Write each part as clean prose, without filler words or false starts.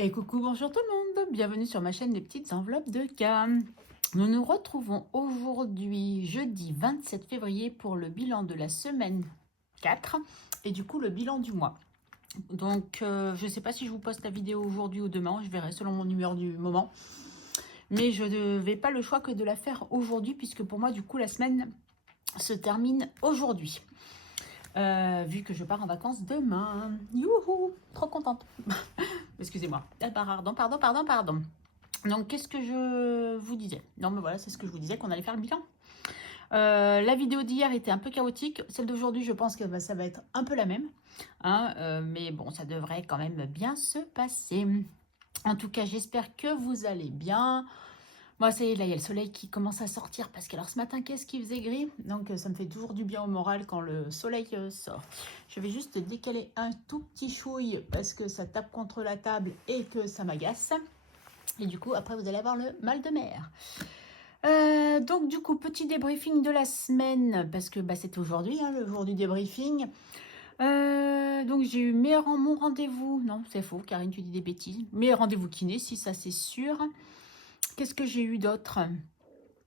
Et coucou, bonjour tout le monde, bienvenue sur ma chaîne Les Petites Enveloppes de Cam. Nous nous retrouvons aujourd'hui, jeudi 27 février, pour le bilan de la semaine 4 et du coup le bilan du mois. Donc je ne sais pas si je vous poste la vidéo aujourd'hui ou demain, je verrai selon mon humeur du moment. Mais je ne vais pas le choix que de la faire aujourd'hui puisque pour moi du coup la semaine se termine aujourd'hui. Vu que je pars en vacances demain. Youhou, trop contente. Excusez-moi. Pardon. Donc, qu'est-ce que je vous disais? Non, mais voilà, c'est ce que je vous disais, qu'on allait faire le bilan. La vidéo d'hier était un peu chaotique. Celle d'aujourd'hui, je pense que ça va être un peu la même. Hein, mais bon, ça devrait quand même bien se passer. En tout cas, j'espère que vous allez bien. Moi, ça y est, là, il y a le soleil qui commence à sortir. Parce que alors, ce matin, qu'est-ce qu'il faisait gris? Donc, ça me fait toujours du bien au moral quand le soleil sort. Je vais juste décaler un tout petit chouille parce que ça tape contre la table et que ça m'agace. Et du coup, après, vous allez avoir le mal de mer. Donc, du coup, petit débriefing de la semaine. Parce que c'est aujourd'hui, hein, le jour du débriefing. Donc, j'ai eu mon rendez-vous. Non, c'est faux, Karine, tu dis des bêtises. Mes rendez-vous kiné, si ça, c'est sûr. Qu'est-ce que j'ai eu d'autre?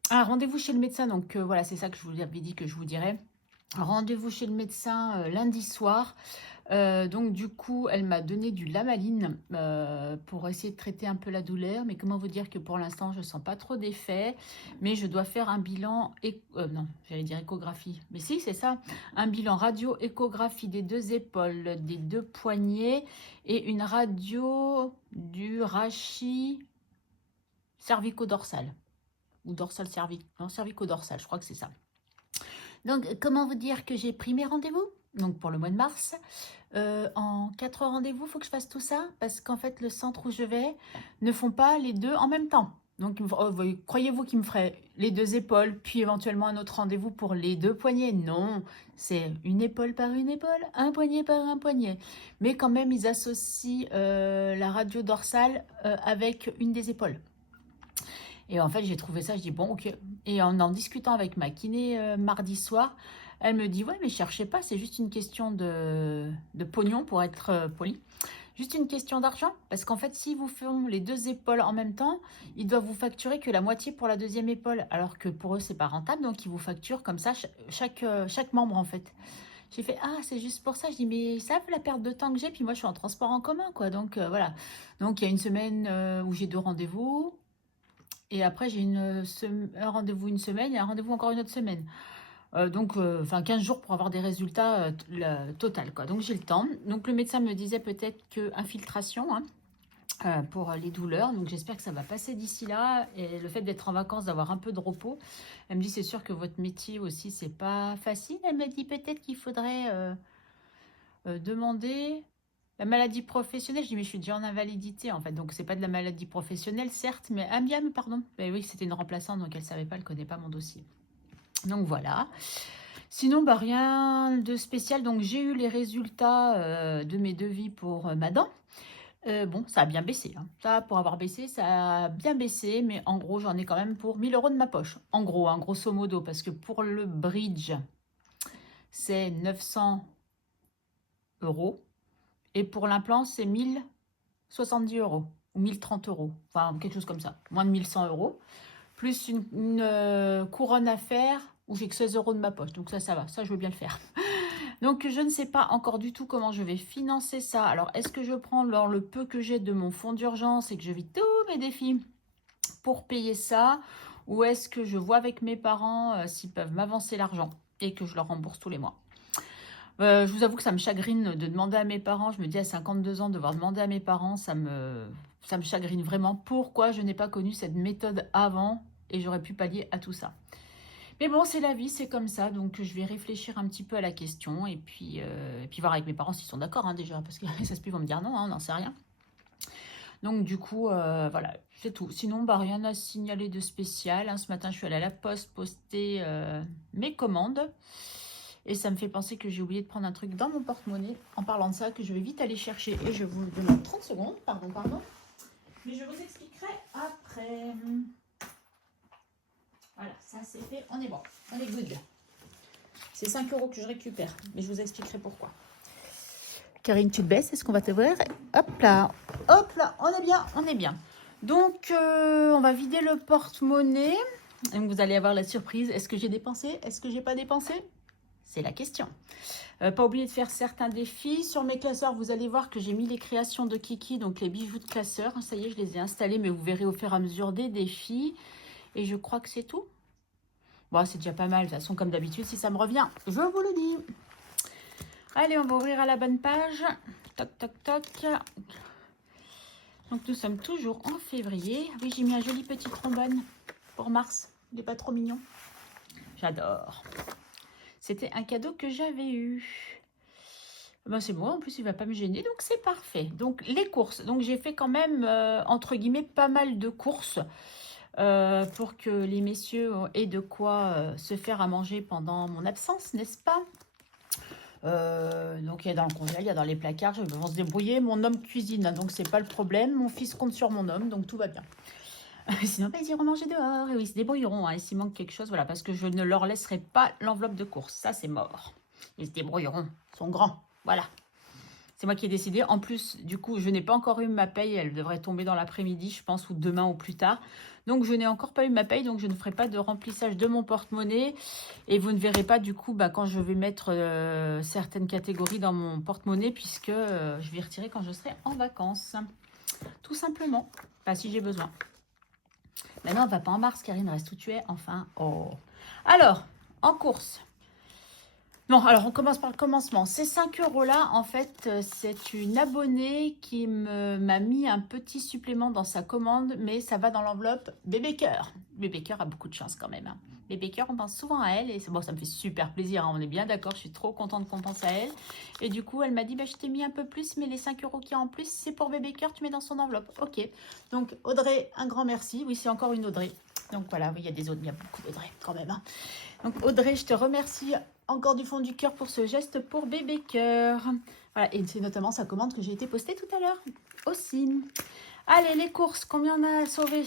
Ah, rendez-vous chez le médecin. Donc, voilà, c'est ça que je vous avais dit que je vous dirais. Rendez-vous chez le médecin lundi soir. Donc du coup, elle m'a donné du Lamaline pour essayer de traiter un peu la douleur. Mais comment vous dire que pour l'instant, je ne sens pas trop d'effet. Mais je dois faire un bilan, non, j'allais dire échographie. Mais si, c'est ça. Un bilan radio-échographie des deux épaules, des deux poignets et une radio du rachis cervico-dorsal. Ou dorsal cervico. Non, cervico-dorsal, je crois que c'est ça. Donc, comment vous dire que j'ai pris mes rendez-vous? Donc, pour le mois de mars. En 4 rendez-vous, il faut que je fasse tout ça parce qu'en fait, le centre où je vais ne font pas les deux en même temps. Donc, croyez-vous qu'ils me feraient les deux épaules, puis éventuellement un autre rendez-vous pour les deux poignets? Non, c'est une épaule par une épaule, un poignet par un poignet. Mais quand même, ils associent la radio dorsale avec une des épaules. Et en fait, j'ai trouvé ça, je dis bon, ok. Et en discutant avec ma kiné mardi soir, elle me dit ouais, mais cherchez pas, c'est juste une question de pognon pour être poli. Juste une question d'argent, parce qu'en fait, si vous font les deux épaules en même temps, ils doivent vous facturer que la moitié pour la deuxième épaule, alors que pour eux, c'est pas rentable, donc ils vous facturent comme ça chaque membre en fait. J'ai fait ah, c'est juste pour ça. Je dis mais ils savent la perte de temps que j'ai, puis moi je suis en transport en commun quoi, donc voilà. Donc il y a une semaine où j'ai 2 rendez-vous. Et après, j'ai un rendez-vous une semaine et un rendez-vous encore une autre semaine. Donc, 15 jours pour avoir des résultats total, quoi. Donc, j'ai le temps. Donc, le médecin me disait peut-être que infiltration hein, pour les douleurs. Donc, j'espère que ça va passer d'ici là. Et le fait d'être en vacances, d'avoir un peu de repos. Elle me dit, c'est sûr que votre métier aussi, c'est pas facile. Elle me dit peut-être qu'il faudrait demander la maladie professionnelle. Je dis, mais je suis déjà en invalidité, en fait. Donc, c'est pas de la maladie professionnelle, certes, mais... Ah, bien, mais pardon. Mais oui, c'était une remplaçante, donc elle savait pas, elle connaît pas mon dossier. Donc, voilà. Sinon, rien de spécial. Donc, j'ai eu les résultats de mes devis pour ma dent. Bon, ça a bien baissé. Hein. Ça, pour avoir baissé, ça a bien baissé. Mais en gros, j'en ai quand même pour 1 000 € de ma poche. En gros, hein, grosso modo. Parce que pour le bridge, c'est 900 €. Et pour l'implant, c'est 1 070 € ou 1 030 €. Enfin, quelque chose comme ça. Moins de 1 100 €. Plus une couronne à faire où j'ai que 16 € de ma poche. Donc ça va. Ça, je veux bien le faire. Donc, je ne sais pas encore du tout comment je vais financer ça. Alors, est-ce que je prends le peu que j'ai de mon fonds d'urgence et que je vis tous mes défis pour payer ça? Ou est-ce que je vois avec mes parents s'ils peuvent m'avancer l'argent et que je leur rembourse tous les mois? Je vous avoue que ça me chagrine de demander à mes parents. Je me dis à 52 ans, devoir demander à mes parents, ça me chagrine vraiment. Pourquoi je n'ai pas connu cette méthode avant et j'aurais pu pallier à tout ça? Mais bon, c'est la vie, c'est comme ça. Donc, je vais réfléchir un petit peu à la question et puis voir avec mes parents s'ils sont d'accord hein, déjà. Parce que ça se peut, ils vont me dire non, hein, on n'en sait rien. Donc, du coup, voilà, c'est tout. Sinon, rien à signaler de spécial. Hein. Ce matin, je suis allée à la poste poster mes commandes. Et ça me fait penser que j'ai oublié de prendre un truc dans mon porte-monnaie. En parlant de ça, que je vais vite aller chercher. Et je vous demande 30 secondes. Pardon. Mais je vous expliquerai après. Voilà, ça c'est fait. On est bon. On est good. C'est 5 € que je récupère. Mais je vous expliquerai pourquoi. Karine, tu te baisses. Est-ce qu'on va t'ouvrir? Hop là. Hop là, on est bien, on est bien. Donc, on va vider le porte-monnaie. Et vous allez avoir la surprise. Est-ce que j'ai dépensé? Est-ce que j'ai pas dépensé? C'est la question. Pas oublier de faire certains défis. Sur mes classeurs, vous allez voir que j'ai mis les créations de Kiki, donc les bijoux de classeur. Ça y est, je les ai installés, mais vous verrez au fur et à mesure des défis. Et je crois que c'est tout. Bon, c'est déjà pas mal. De toute façon, comme d'habitude, si ça me revient, je vous le dis. Allez, on va ouvrir à la bonne page. Toc, toc, toc. Donc, nous sommes toujours en février. Oui, j'ai mis un joli petit trombone pour Mars. Il n'est pas trop mignon. J'adore. C'était un cadeau que j'avais eu. Ben, c'est bon, en plus, il ne va pas me gêner, donc c'est parfait. Donc, les courses. Donc, j'ai fait quand même, entre guillemets, pas mal de courses pour que les messieurs aient de quoi se faire à manger pendant mon absence, n'est-ce pas? Donc il y a dans le congèle, il y a dans les placards, ils vont se débrouiller. Mon homme cuisine, hein, donc c'est pas le problème. Mon fils compte sur mon homme, donc tout va bien. Sinon, bah, ils iront manger dehors. Et oui, ils se débrouilleront. Hein, s'il manque quelque chose, voilà, parce que je ne leur laisserai pas l'enveloppe de course. Ça, c'est mort. Ils se débrouilleront. Ils sont grands. Voilà. C'est moi qui ai décidé. En plus, du coup, je n'ai pas encore eu ma paye. Elle devrait tomber dans l'après-midi, je pense, ou demain ou plus tard. Donc, je n'ai encore pas eu ma paye. Donc, je ne ferai pas de remplissage de mon porte-monnaie. Et vous ne verrez pas, du coup, bah, quand je vais mettre certaines catégories dans mon porte-monnaie, puisque je vais retirer quand je serai en vacances. Tout simplement. Pas si j'ai besoin. Maintenant, on ne va pas en mars, Karine. Reste où tu es. Enfin, oh. Alors, en course. Non, alors on commence par le commencement. Ces 5 € là, en fait, c'est une abonnée qui m'a mis un petit supplément dans sa commande, mais ça va dans l'enveloppe Bébé Cœur. Bébé Cœur a beaucoup de chance quand même. Hein. Bébé Cœur, on pense souvent à elle et bon, ça me fait super plaisir. Hein, on est bien d'accord, je suis trop contente qu'on pense à elle. Et du coup, elle m'a dit, bah, je t'ai mis un peu plus, mais les 5 € qu'il y a en plus, c'est pour Bébé Cœur, tu mets dans son enveloppe. Ok. Donc Audrey, un grand merci. Oui, c'est encore une Audrey. Donc voilà, oui, il y a des autres, il y a beaucoup d'Audrey quand même. Hein. Donc Audrey, je te remercie encore du fond du cœur pour ce geste pour Bébé Cœur. Voilà, et c'est notamment sa commande que j'ai été postée tout à l'heure aussi. Allez, les courses, combien on a sauvé?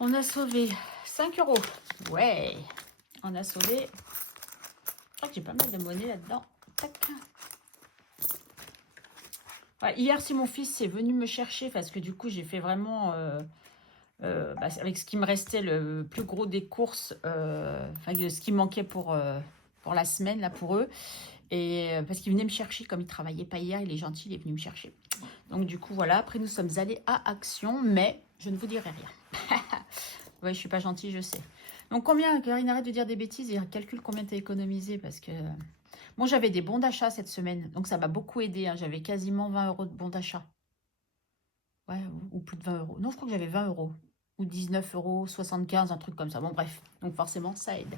On a sauvé 5 €. Ouais, on a sauvé... Je crois que j'ai pas mal de monnaie là-dedans. Tac. Ouais, hier, si mon fils est venu me chercher, parce que du coup, j'ai fait vraiment... bah, avec ce qui me restait le plus gros des courses, enfin, ce qui manquait pour la semaine, là, pour eux. Et parce qu'il venait me chercher, comme il ne travaillait pas hier, il est gentil, il est venu me chercher. Donc, du coup, voilà. Après, nous sommes allés à Action, mais je ne vous dirai rien. Ouais, je ne suis pas gentille, je sais. Donc, combien, Karine, arrête de dire des bêtises et calcule combien tu as économisé, parce que... Bon, j'avais des bons d'achat cette semaine, donc ça m'a beaucoup aidé. Hein. J'avais quasiment 20 € de bons d'achat. Ouais, ou plus de 20 €. Non, je crois que j'avais 20 € ou 19,75 €, un truc comme ça. Bon, bref, donc forcément, ça aide.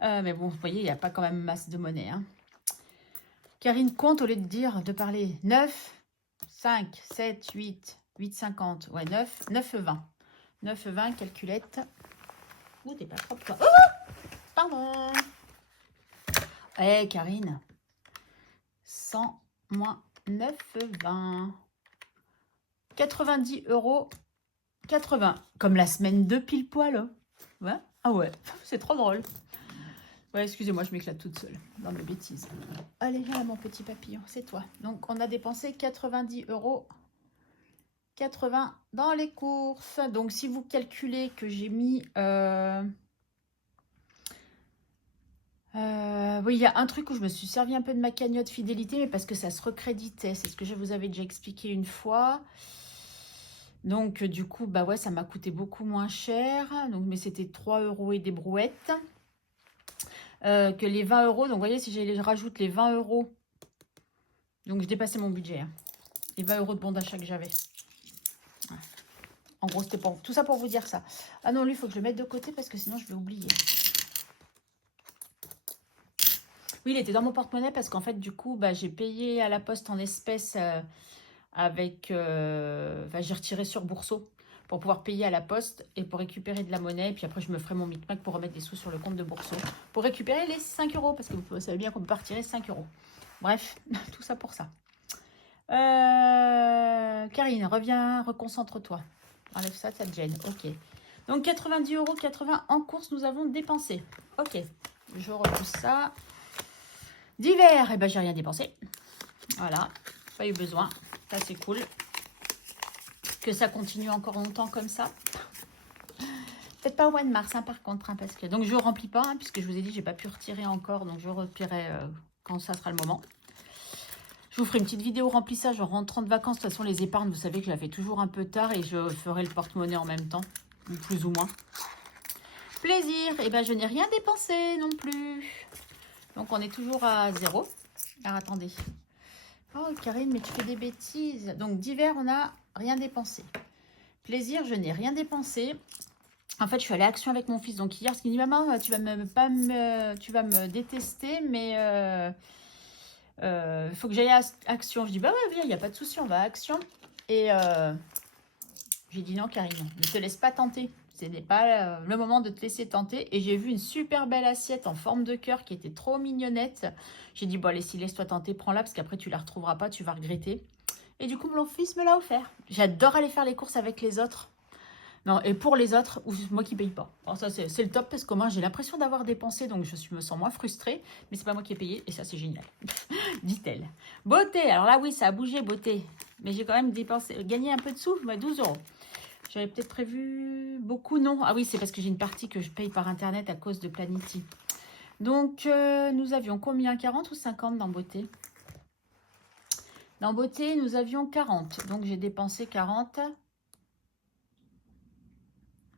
Mais bon, vous voyez, il n'y a pas quand même masse de monnaie. Hein. Karine compte au lieu de parler 9, 5, 7, 8, 8,50. Ouais, 9, 9,20. 9,20, calculette. Ouh, t'es pas propre, toi. Oh, pardon. Eh, Karine. 100 moins 9,20. 90 €. 80, comme la semaine de pile poil. Ouais. Ah ouais, c'est trop drôle. Ouais, excusez-moi, je m'éclate toute seule dans mes bêtises. Allez, là, mon petit papillon, c'est toi. Donc, on a dépensé 90 €. 80 dans les courses. Donc, si vous calculez que j'ai mis... oui, il y a un truc où je me suis servi un peu de ma cagnotte fidélité, mais parce que ça se recréditait. C'est ce que je vous avais déjà expliqué une fois. Donc, du coup, bah ouais, ça m'a coûté beaucoup moins cher. Donc, mais c'était 3 € et des brouettes. Que les 20 €. Donc, vous voyez, si je rajoute les 20 €. Donc, je dépassais mon budget. Hein. Les 20 € de bon d'achat que j'avais. En gros, c'était pour tout ça pour vous dire ça. Ah non, lui, il faut que je le mette de côté parce que sinon, je vais oublier. Oui, il était dans mon porte-monnaie parce qu'en fait, du coup, bah, j'ai payé à la poste en espèces avec... j'ai retiré sur Bourseau pour pouvoir payer à la poste et pour récupérer de la monnaie. Et puis après, je me ferai mon micmac pour remettre des sous sur le compte de Bourseau pour récupérer les 5 € parce que vous savez bien qu'on peut pas retirer 5 €. Bref, tout ça pour ça. Karine, reviens, reconcentre-toi. Enlève ça, ça te gêne. Ok. Donc, 90 €, 80 en course, nous avons dépensé. Ok. Je repousse ça. D'hiver, eh ben, j'ai rien dépensé. Voilà. Pas eu besoin. Ça, c'est cool. Que ça continue encore longtemps comme ça. Peut-être pas au mois de mars, hein, par contre. Hein, parce que... Donc, je ne remplis pas, hein, puisque je vous ai dit, je n'ai pas pu retirer encore. Donc, je retirerai quand ça sera le moment. Je vous ferai une petite vidéo remplissage en rentrant de vacances. De toute façon, les épargnes, vous savez que je la fais toujours un peu tard. Et je ferai le porte-monnaie en même temps. Ou plus ou moins. Plaisir. Eh bien, je n'ai rien dépensé non plus. Donc, on est toujours à 0. Alors, attendez. Oh, Karine, mais tu fais des bêtises. Donc, d'hiver, on n'a rien dépensé. Plaisir, je n'ai rien dépensé. En fait, je suis allée à Action avec mon fils. Donc, hier, ce qu'il dit, maman, tu vas me détester, mais il faut que j'aille à Action. Je dis, bah ouais, viens, il n'y a pas de souci, on va à Action. Et j'ai dit, non, Karine, ne te laisse pas tenter. Ce n'est pas le moment de te laisser tenter. Et j'ai vu une super belle assiette en forme de cœur qui était trop mignonnette. J'ai dit, bon, allez, si laisse-toi tenter, prends-la, parce qu'après, tu la retrouveras pas, tu vas regretter. Et du coup, mon fils me l'a offert. J'adore aller faire les courses avec les autres. Non, et pour les autres, ou moi qui paye pas. Alors ça, c'est le top, parce que moi, j'ai l'impression d'avoir dépensé, donc me sens moins frustrée. Mais c'est pas moi qui ai payé, et ça, c'est génial. Dit-elle. Beauté, alors là, oui, ça a bougé, beauté. Mais j'ai quand même gagné un peu de sous, 12 €. J'avais peut-être prévu beaucoup, non. Ah oui, c'est parce que j'ai une partie que je paye par Internet à cause de Planity. Donc, nous avions combien? 40 ou 50 dans beauté? Dans beauté, nous avions 40. Donc, j'ai dépensé 40.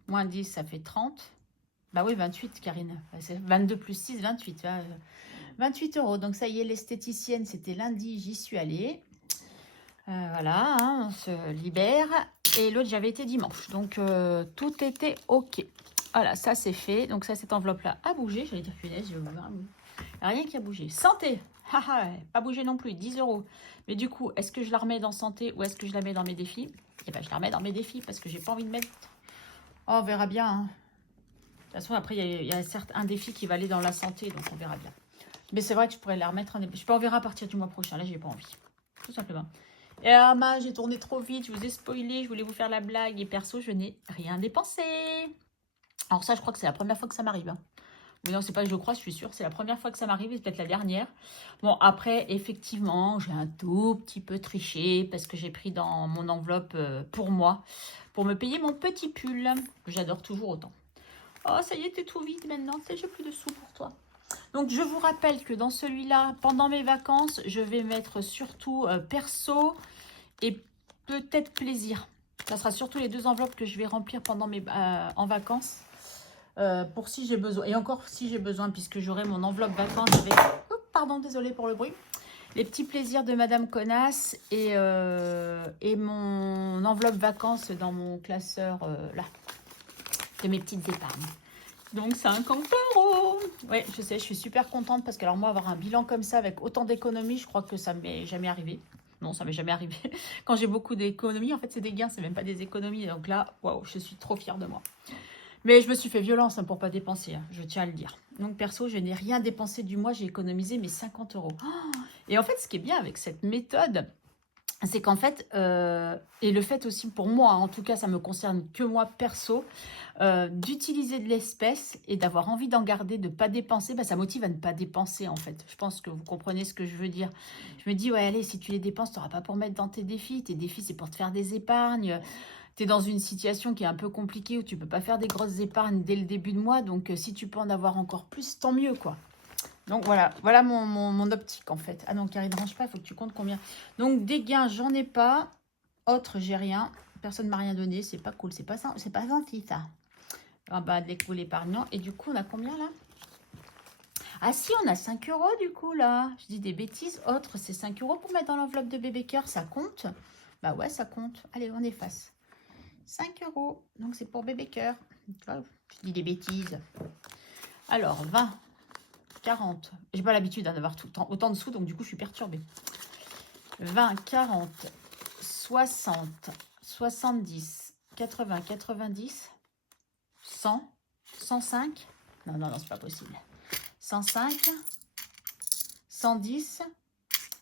Moins 10, ça fait 30. Bah oui, 28, Karine. 22 plus 6, 28. 28 €. Donc, ça y est, l'esthéticienne, c'était lundi, j'y suis allée. Voilà, hein, on se libère. Et l'autre, j'avais été dimanche. Donc, tout était OK. Voilà, ça, c'est fait. Donc, ça, cette enveloppe-là a bougé. J'allais dire punaise, je vais voir. Rien qui a bougé. Santé. Pas bougé non plus. 10 €. Mais du coup, est-ce que je la remets dans santé ou est-ce que je la mets dans mes défis? Eh bien, je la remets dans mes défis parce que j'ai pas envie de mettre... Oh, on verra bien. Hein. De toute façon, après, il y a certes un défi qui va aller dans la santé. Donc, on verra bien. Mais c'est vrai que je pourrais la remettre en défi. Je peux en verra à partir du mois prochain. Là, j'ai pas envie. Tout simplement. Et ah, j'ai tourné trop vite, je vous ai spoilé, je voulais vous faire la blague. Et perso, je n'ai rien dépensé. Alors ça, je crois que c'est la première fois que ça m'arrive. Hein. Mais non, c'est pas que je crois, je suis sûre. C'est la première fois que ça m'arrive et c'est peut-être la dernière. Bon, après, effectivement, j'ai un tout petit peu triché parce que j'ai pris dans mon enveloppe pour moi, pour me payer mon petit pull, que j'adore toujours autant. Oh, ça y est, t'es tout vide maintenant. J'ai plus de sous pour toi. Donc, je vous rappelle que dans celui-là, pendant mes vacances, je vais mettre surtout perso et peut-être plaisir. Ça sera surtout les 2 enveloppes que je vais remplir pendant en vacances. Pour si j'ai besoin. Et encore si j'ai besoin, puisque j'aurai mon enveloppe vacances avec... Oh, pardon, désolé pour le bruit. Les petits plaisirs de Madame Connasse et mon enveloppe vacances dans mon classeur, là, de mes petites épargnes. Donc 50 €. Ouais, je sais, je suis super contente parce que alors moi, avoir un bilan comme ça avec autant d'économies, je crois que ça m'est jamais arrivé. Non, ça m'est jamais arrivé. Quand j'ai beaucoup d'économies, en fait, c'est des gains, c'est même pas des économies. Donc là, waouh, je suis trop fière de moi. Mais je me suis fait violence hein, pour pas dépenser, hein, je tiens à le dire. Donc perso, je n'ai rien dépensé du mois, j'ai économisé mes 50 €. Oh, et en fait, ce qui est bien avec cette méthode, c'est qu'en fait, et le fait aussi pour moi, hein, en tout cas, ça me concerne que moi perso, d'utiliser de l'espèce et d'avoir envie d'en garder, de ne pas dépenser, bah, ça motive à ne pas dépenser en fait. Je pense que vous comprenez ce que je veux dire. Je me dis, ouais, allez, si tu les dépenses, tu n'auras pas pour mettre dans tes défis. Tes défis, c'est pour te faire des épargnes. Tu es dans une situation qui est un peu compliquée où tu ne peux pas faire des grosses épargnes dès le début de mois. Donc, si tu peux en avoir encore plus, tant mieux, quoi. Donc, voilà mon optique, en fait. Ah non, Karine, ne range pas, il faut que tu comptes combien. Donc, des gains, j'en ai pas. Autre, j'ai rien. Personne ne m'a rien donné. C'est pas cool. C'est pas gentil, ça. Ah bah, de l'école épargnant. Et du coup, on a combien, là? Ah si, on a 5 € du coup, là. Je dis des bêtises. Autre, c'est 5 € pour mettre dans l'enveloppe de bébé cœur. Ça compte? Bah ouais, ça compte. Allez, on efface. 5 €. Donc, c'est pour bébé cœur. Je dis des bêtises. Alors, 20, 40. J'ai pas l'habitude d'avoir autant de sous, donc du coup, je suis perturbée. 20, 40, 60, 70, 80, 90, 100, 105. Non, c'est pas possible. 105, 110,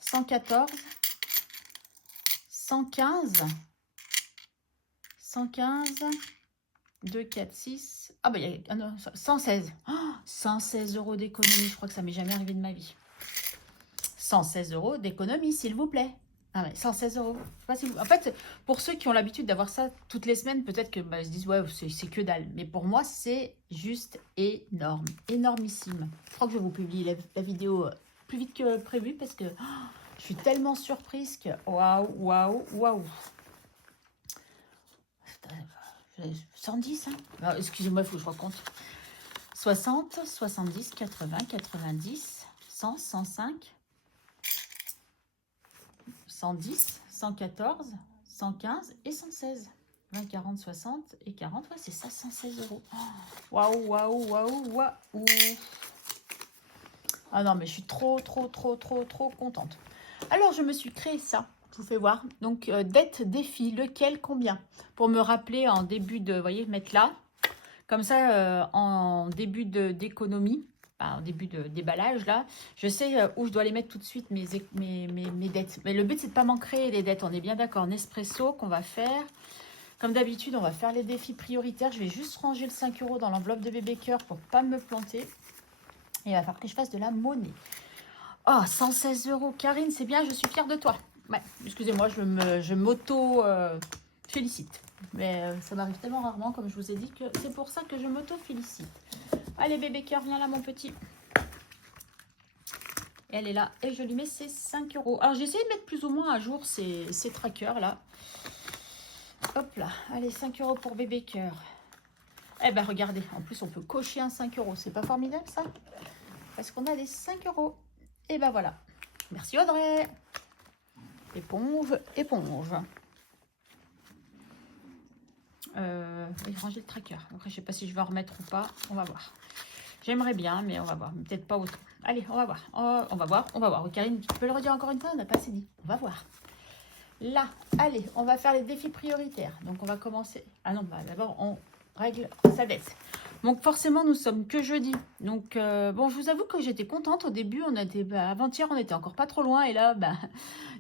114, 115, 115, 2, 4, 6. Ah bah il y a 116. Oh, 116 € d'économie. Je crois que ça m'est jamais arrivé de ma vie. 116 € d'économie, s'il vous plaît. Ah ouais, 116 euros. Je sais pas si en fait, pour ceux qui ont l'habitude d'avoir ça toutes les semaines, peut-être que bah, ils se disent ouais, c'est que dalle. Mais pour moi, c'est juste énorme, énormissime. Je crois que je vais vous publier la vidéo plus vite que prévu parce que je suis tellement surprise que waouh, waouh, waouh. 110, hein. Alors, excusez-moi, il faut que je recompte. 60, 70, 80, 90, 100, 105, 110, 114, 115 et 116. 20, 40, 60 et 40. Ouais, c'est ça, 116 euros. Waouh, waouh, waouh, waouh. Ah non, mais je suis trop contente. Alors, je me suis créé ça. Je vous fais voir. Donc, dette, défi, lequel, combien? Pour me rappeler en début de, vous voyez, mettre là. Comme ça, en début d'économie, en début de déballage, là, je sais où je dois les mettre tout de suite, mes dettes. Mais le but, c'est de ne pas m'en créer des dettes. On est bien d'accord. Nespresso qu'on va faire. Comme d'habitude, on va faire les défis prioritaires. Je vais juste ranger le 5 € dans l'enveloppe de bébé cœur pour ne pas me planter. Et il va falloir que je fasse de la monnaie. Oh, 116 euros. Karine, c'est bien, je suis fière de toi. Ouais, excusez-moi, je m'auto-félicite. Mais ça m'arrive tellement rarement, comme je vous ai dit, que c'est pour ça que je m'auto-félicite. Allez, bébé cœur, viens là, mon petit. Et elle est là. Et je lui mets ses 5 €. Alors, j'ai essayé de mettre plus ou moins à jour ces trackers, là. Hop là. Allez, 5 € pour bébé cœur. Eh ben, regardez. En plus, on peut cocher un 5 €. C'est pas formidable, ça? Parce qu'on a des 5 €. Et ben, voilà. Merci, Audrey. Éponge, éponge. Ranger le tracker. Après, je sais pas si je vais en remettre ou pas. On va voir. J'aimerais bien, mais on va voir. Peut-être pas autant. Allez, on va voir. On va voir. On va voir. Karine, tu peux le redire encore une fois? On n'a pas assez dit. On va voir. Là, allez, on va faire les défis prioritaires. Donc, on va commencer. Ah non, bah, d'abord, on règle sa dette. Donc, forcément, nous sommes que jeudi. Donc, bon, je vous avoue que j'étais contente. Au début, on était, avant-hier, on était encore pas trop loin. Et là,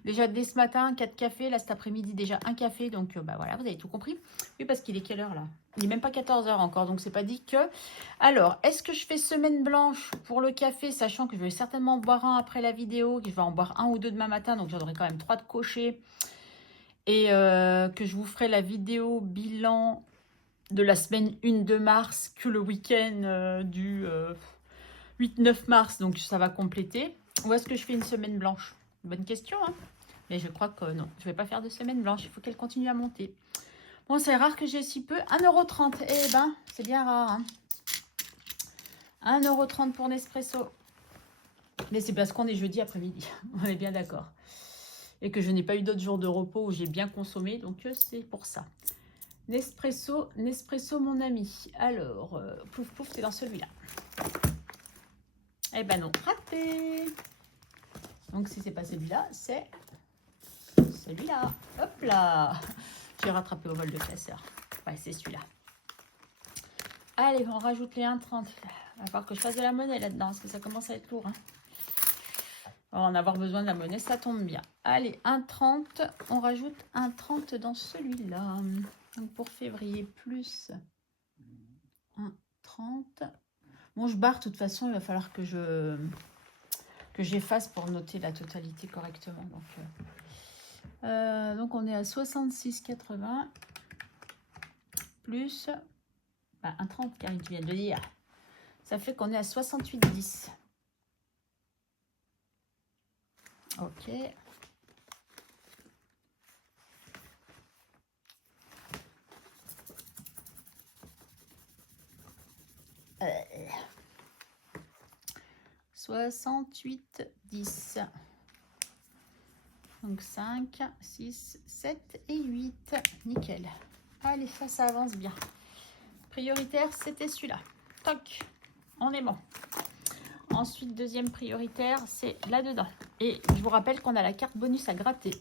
déjà dès ce matin, 4 cafés. Là, cet après-midi, déjà un café. Donc, voilà, vous avez tout compris. Oui, parce qu'il est quelle heure, là? Il n'est même pas 14 h encore. Donc, c'est pas dit que... Alors, est-ce que je fais semaine blanche pour le café, sachant que je vais certainement en boire un après la vidéo, que je vais en boire un ou deux demain matin. Donc, j'en aurai quand même 3 de cocher. Et que je vous ferai la vidéo bilan de la semaine 1 de mars que le week-end du 8-9 mars. Donc, ça va compléter. Ou est-ce que je fais une semaine blanche? Bonne question, hein? Mais je crois que non, je ne vais pas faire de semaine blanche. Il faut qu'elle continue à monter. Bon, c'est rare que j'ai si peu. 1,30 €. Eh ben, c'est bien rare. Hein. 1,30 € pour Nespresso. Mais c'est parce qu'on est jeudi après-midi. On est bien d'accord. Et que je n'ai pas eu d'autres jours de repos où j'ai bien consommé. Donc, c'est pour ça. Nespresso, Nespresso, mon ami. Alors, pouf, pouf, c'est dans celui-là. Eh ben non, raté. Donc, si c'est pas celui-là, c'est celui-là. Hop là. J'ai rattrapé au vol de classeur. Ouais, c'est celui-là. Allez, on rajoute les 1,30. Il va falloir que je fasse de la monnaie là-dedans, parce que ça commence à être lourd. Hein. On va en avoir besoin de la monnaie, ça tombe bien. Allez, 1,30. On rajoute 1,30 dans celui-là. Donc, pour février, plus 1,30. Bon, je barre, de toute façon, il va falloir que j'efface pour noter la totalité correctement. Donc on est à 66,80 plus 1,30, car tu viens de le dire. Ça fait qu'on est à 68,10. Ok. Euh. 68,10. Donc 5, 6, 7 et 8. Nickel. Allez, ça avance bien. Prioritaire, c'était celui-là. Toc, on est bon. Ensuite, deuxième prioritaire, c'est là-dedans. Et je vous rappelle qu'on a la carte bonus à gratter.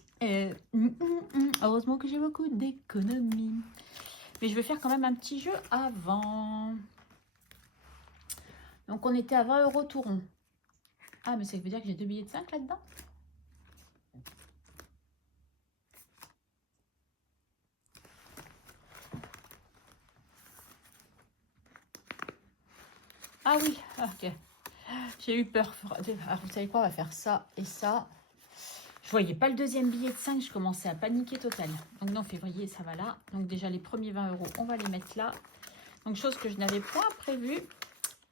Heureusement que j'ai beaucoup d'économies. Mais je vais faire quand même un petit jeu avant. Donc, on était à 20 € tout rond. Ah, mais ça veut dire que j'ai 2 billets de 5 là-dedans? Ah oui, ok. J'ai eu peur. Alors, vous savez quoi, on va faire ça et ça. Je voyais pas le deuxième billet de 5, je commençais à paniquer total. Donc non, février, ça va là. Donc déjà, les premiers 20 €, on va les mettre là. Donc chose que je n'avais point prévue,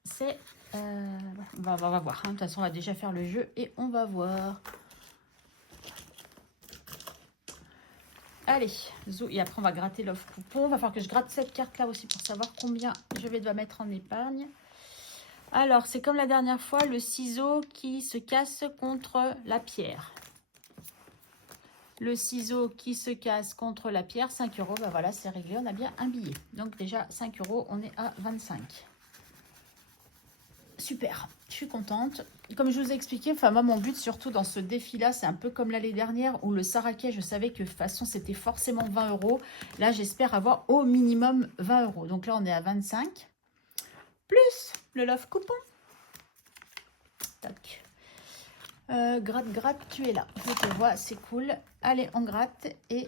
c'est... on va voir. Hein. De toute façon, on va déjà faire le jeu et on va voir. Allez, zou. Et après, on va gratter l'offre coupon. Il va falloir que je gratte cette carte-là aussi pour savoir combien je vais devoir mettre en épargne. Alors, c'est comme la dernière fois, le ciseau qui se casse contre la pierre. Le ciseau qui se casse contre la pierre, 5 €. Ben voilà, c'est réglé, on a bien un billet. Donc déjà, 5 €, on est à 25. Super, je suis contente. Comme je vous ai expliqué, enfin moi, mon but surtout dans ce défi-là, c'est un peu comme l'année dernière où le Saraquet, je savais que de toute façon, c'était forcément 20 €. Là, j'espère avoir au minimum 20 €. Donc là, on est à 25. Plus le love coupon. Tac. Gratte, tu es là. Je te vois, c'est cool. Allez, on gratte et...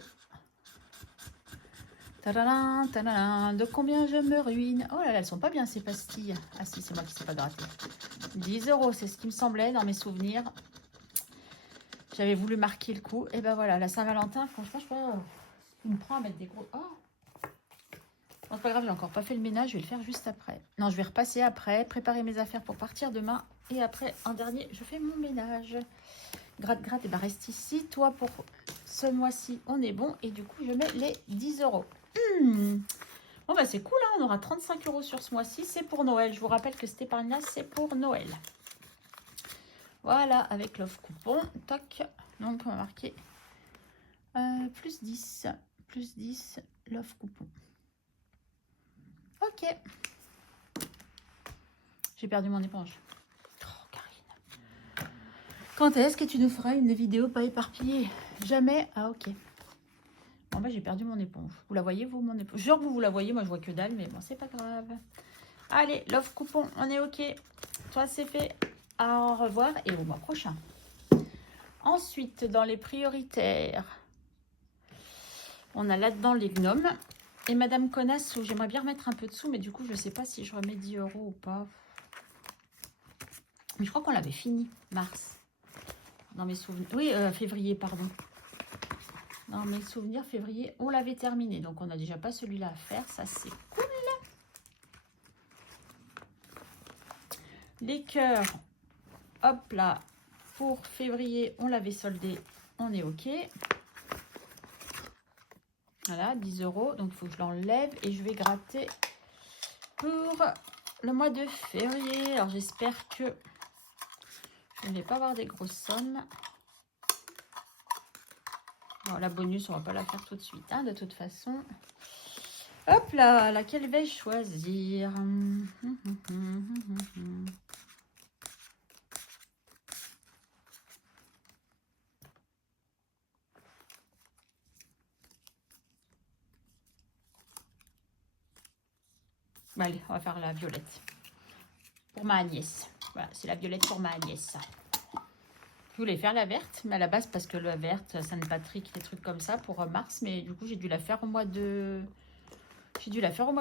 Tadadam, tadadam. De combien je me ruine? Oh là là, elles sont pas bien ces pastilles. Ah si, c'est moi qui ne sais pas gratter. 10 €, c'est ce qui me semblait dans mes souvenirs. J'avais voulu marquer le coup. Et ben voilà, la Saint-Valentin, franchement, je crois qu'il me prend à mettre des gros... Oh, bon, c'est pas grave, j'ai encore pas fait le ménage, je vais le faire juste après. Non, je vais repasser après, préparer mes affaires pour partir demain. Et après, en dernier, je fais mon ménage. Gratte, et ben reste ici. Toi, pour ce mois-ci, on est bon. Et du coup, je mets les 10 €. Bon, bah c'est cool, hein, on aura 35 € sur ce mois-ci. C'est pour Noël. Je vous rappelle que cette épargne-là, c'est pour Noël. Voilà, avec l'offre coupon. Toc. Donc, on va marquer plus 10. Plus 10, l'offre coupon. Ok. J'ai perdu mon éponge. Oh, Karine. Quand est-ce que tu nous feras une vidéo pas éparpillée? Jamais. Ah, ok. Bon, bah, j'ai perdu mon éponge. Vous la voyez, vous, mon éponge? Genre, vous la voyez, moi, je vois que dalle, mais bon, c'est pas grave. Allez, l'offre coupon, on est ok. Toi, c'est fait. Au revoir et au mois prochain. Ensuite, dans les prioritaires, on a là-dedans les gnomes. Et Madame Connasse, où j'aimerais bien remettre un peu de sous, mais du coup, je ne sais pas si je remets 10 € ou pas. Mais je crois qu'on l'avait fini, mars. Dans mes souvenirs. Oui, février, pardon. Dans mes souvenirs, février, on l'avait terminé. Donc, on n'a déjà pas celui-là à faire. Ça, c'est cool. Les cœurs, hop là. Pour février, on l'avait soldé. On est OK. Voilà, 10 €. Donc, il faut que je l'enlève. Et je vais gratter pour le mois de février. Alors, j'espère que je ne vais pas avoir des grosses sommes. Bon, la bonus, on va pas la faire tout de suite, hein, de toute façon. Hop là, laquelle vais-je choisir? Bon, allez, on va faire la violette. Pour ma Agnès. Voilà, c'est la violette pour ma Agnès. Je voulais faire la verte, mais à la base, parce que la verte, Sainte-Patrick, des trucs comme ça pour mars. Mais du coup, j'ai dû la faire au mois de...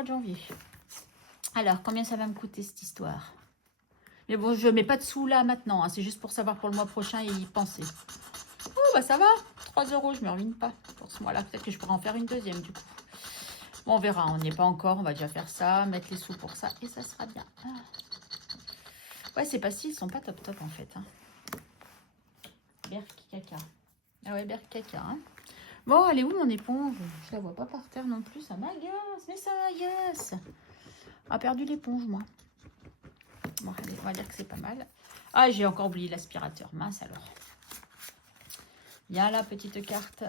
janvier. Alors, combien ça va me coûter cette histoire? Mais bon, je mets pas de sous là maintenant. Hein, c'est juste pour savoir pour le mois prochain et y penser. Oh, bah ça va. 3 €, je me ruine pas pour ce mois-là. Peut-être que je pourrais en faire une deuxième du coup. Bon, on verra. On n'y est pas encore. On va déjà faire ça. Mettre les sous pour ça. Et ça sera bien. Ah. Ouais, ces pastilles, ils sont pas top top en fait. Hein. Berk caca. Ah ouais, berk caca. Hein. Bon, elle est où mon éponge? Je la vois pas par terre non plus. Ça m'agace. Mais ça m'agace. On a perdu l'éponge, moi. Bon, allez, on va dire que c'est pas mal. Ah, j'ai encore oublié l'aspirateur. Mince alors. Il y a la petite carte.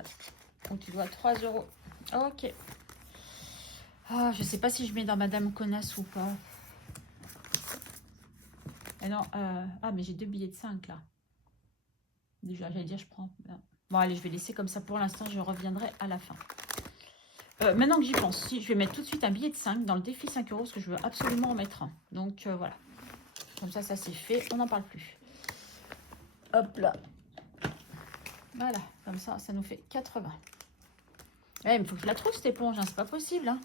Donc, tu dois 3 €. Ok. Ah, je sais pas si je mets dans Madame Connasse ou pas. Ah non, ah, mais j'ai 2 billets de 5 là. Déjà, j'allais dire, je prends. Bon, allez, je vais laisser comme ça pour l'instant. Je reviendrai à la fin. Maintenant que j'y pense, si, je vais mettre tout de suite un billet de 5 dans le défi 5 €, parce que je veux absolument en mettre un. Donc, voilà. Comme ça, ça c'est fait. On n'en parle plus. Hop là. Voilà. Comme ça, ça nous fait 80. Eh, il faut que je la trouve, cette éponge. Hein, c'est pas possible. Hein.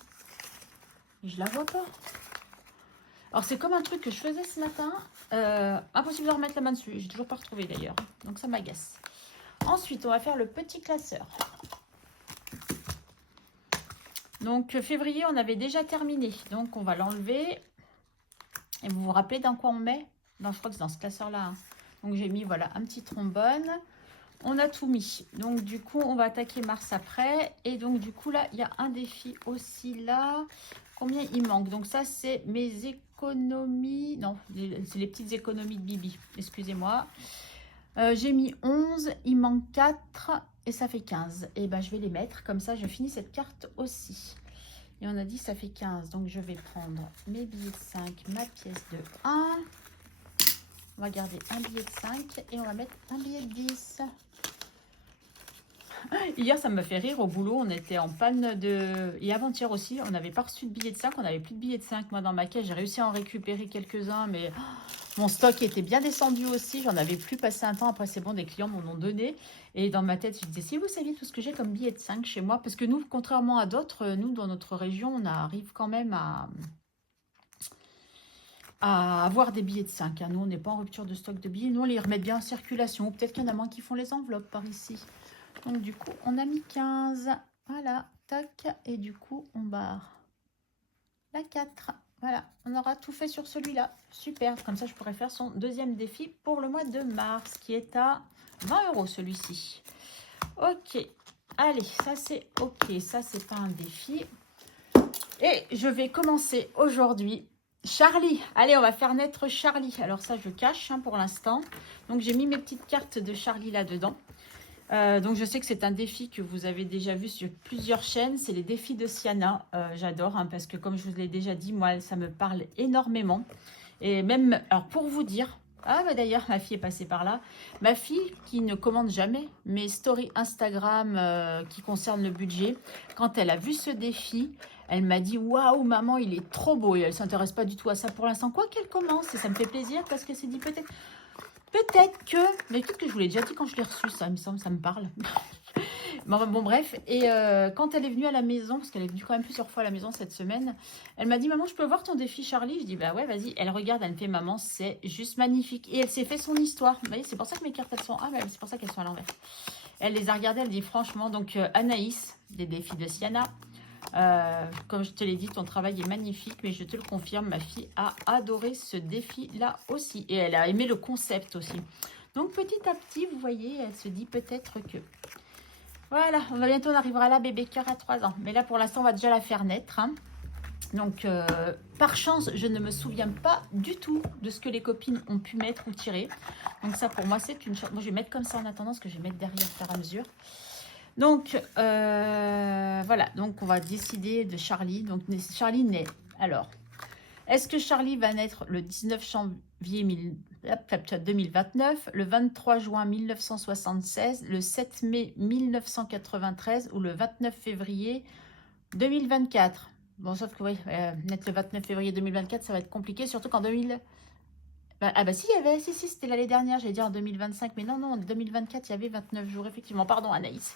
Je la vois pas. Alors, c'est comme un truc que je faisais ce matin. Impossible de remettre la main dessus. J'ai toujours pas retrouvé, d'ailleurs. Donc, ça m'agace. Ensuite, on va faire le petit classeur. Donc, février, on avait déjà terminé. Donc, on va l'enlever. Et vous vous rappelez dans quoi on met? Non, je crois que c'est dans ce classeur-là. Hein. Donc, j'ai mis, voilà, un petit trombone. On a tout mis. Donc, du coup, on va attaquer mars après. Et donc, du coup, là, il y a un défi aussi là. Combien il manque? Donc, ça, c'est mes économies. Non, c'est les petites économies de Bibi. Excusez-moi. J'ai mis 11. Il manque 4. Et ça fait 15. Et ben, je vais les mettre. Comme ça, je finis cette carte aussi. Et on a dit ça fait 15. Donc, je vais prendre mes billets de 5, ma pièce de 1. On va garder un billet de 5 et on va mettre un billet de 10. Hier, ça me fait rire. Au boulot, on était en panne de... Et avant-hier aussi, on n'avait pas reçu de billets de 5. On n'avait plus de billets de 5. Moi, dans ma caisse, j'ai réussi à en récupérer quelques-uns. Mais mon stock était bien descendu aussi. J'en avais plus passé un temps. Après, c'est bon, des clients m'en ont donné. Et dans ma tête, je disais, si vous saviez tout ce que j'ai comme billets de 5 chez moi. Parce que nous, contrairement à d'autres, nous, dans notre région, on arrive quand même à avoir des billets de 5. Hein. Nous, on n'est pas en rupture de stock de billets. Nous, on les remet bien en circulation. Peut-être qu'il y en a moins qui font les enveloppes par ici. Donc, du coup, on a mis 15. Voilà, tac. Et du coup, on barre la 4. Voilà, on aura tout fait sur celui-là. Super. Comme ça, je pourrais faire son deuxième défi pour le mois de mars, qui est à 20 € celui-ci. Ok. Allez, ça, c'est ok. Ça, c'est pas un défi. Et je vais commencer aujourd'hui Charlie. Allez, on va faire naître Charlie. Alors ça, je cache hein, pour l'instant. Donc, j'ai mis mes petites cartes de Charlie là-dedans. Donc, je sais que c'est un défi que vous avez déjà vu sur plusieurs chaînes. C'est les défis de Siana. J'adore hein, parce que comme je vous l'ai déjà dit, moi, ça me parle énormément. Et même, alors pour vous dire... Ah, bah d'ailleurs, ma fille est passée par là. Ma fille, qui ne commande jamais mes stories Instagram qui concernent le budget, quand elle a vu ce défi, elle m'a dit « Waouh, maman, il est trop beau !» Et elle ne s'intéresse pas du tout à ça pour l'instant. Quoi qu'elle commence, et ça me fait plaisir parce qu'elle s'est dit peut-être... Peut-être que... Mais peut-être que je vous l'ai déjà dit quand je l'ai reçu, ça me semble, ça me parle. Bon, bref. Et quand elle est venue à la maison, parce qu'elle est venue quand même plusieurs fois à la maison cette semaine, elle m'a dit, maman, je peux voir ton défi, Charlie? Je dis, bah ouais, vas-y. Elle regarde, elle me fait, maman, c'est juste magnifique. Et elle s'est fait son histoire. Vous voyez, c'est pour ça que mes cartes, elles sont... Ah, bah, c'est pour ça qu'elles sont à l'envers. Elle les a regardées, elle dit, franchement, donc Anaïs, des défis de Siana. Comme je te l'ai dit, ton travail est magnifique, mais je te le confirme, ma fille a adoré ce défi-là aussi. Et elle a aimé le concept aussi. Donc, petit à petit, vous voyez, elle se dit peut-être que... Voilà, bientôt on arrivera là, bébé cœur à 3 ans. Mais là, pour l'instant, on va déjà la faire naître. Hein. Donc, par chance, je ne me souviens pas du tout de ce que les copines ont pu mettre ou tirer. Donc, ça, pour moi, c'est une chance. Moi, je vais mettre comme ça en attendant, ce que je vais mettre derrière, faire à mesure. Donc, voilà. Donc, on va décider de Charlie. Donc, Charlie naît. Alors, est-ce que Charlie va naître le 19 janvier 2029, le 23 juin 1976, le 7 mai 1993 ou le 29 février 2024? Bon, sauf que oui, naître le 29 février 2024, ça va être compliqué, surtout qu'en 2000... ah bah si, il y avait, si, c'était l'année dernière, j'allais dire en 2025, mais non, en 2024, il y avait 29 jours, effectivement. Pardon, Anaïs.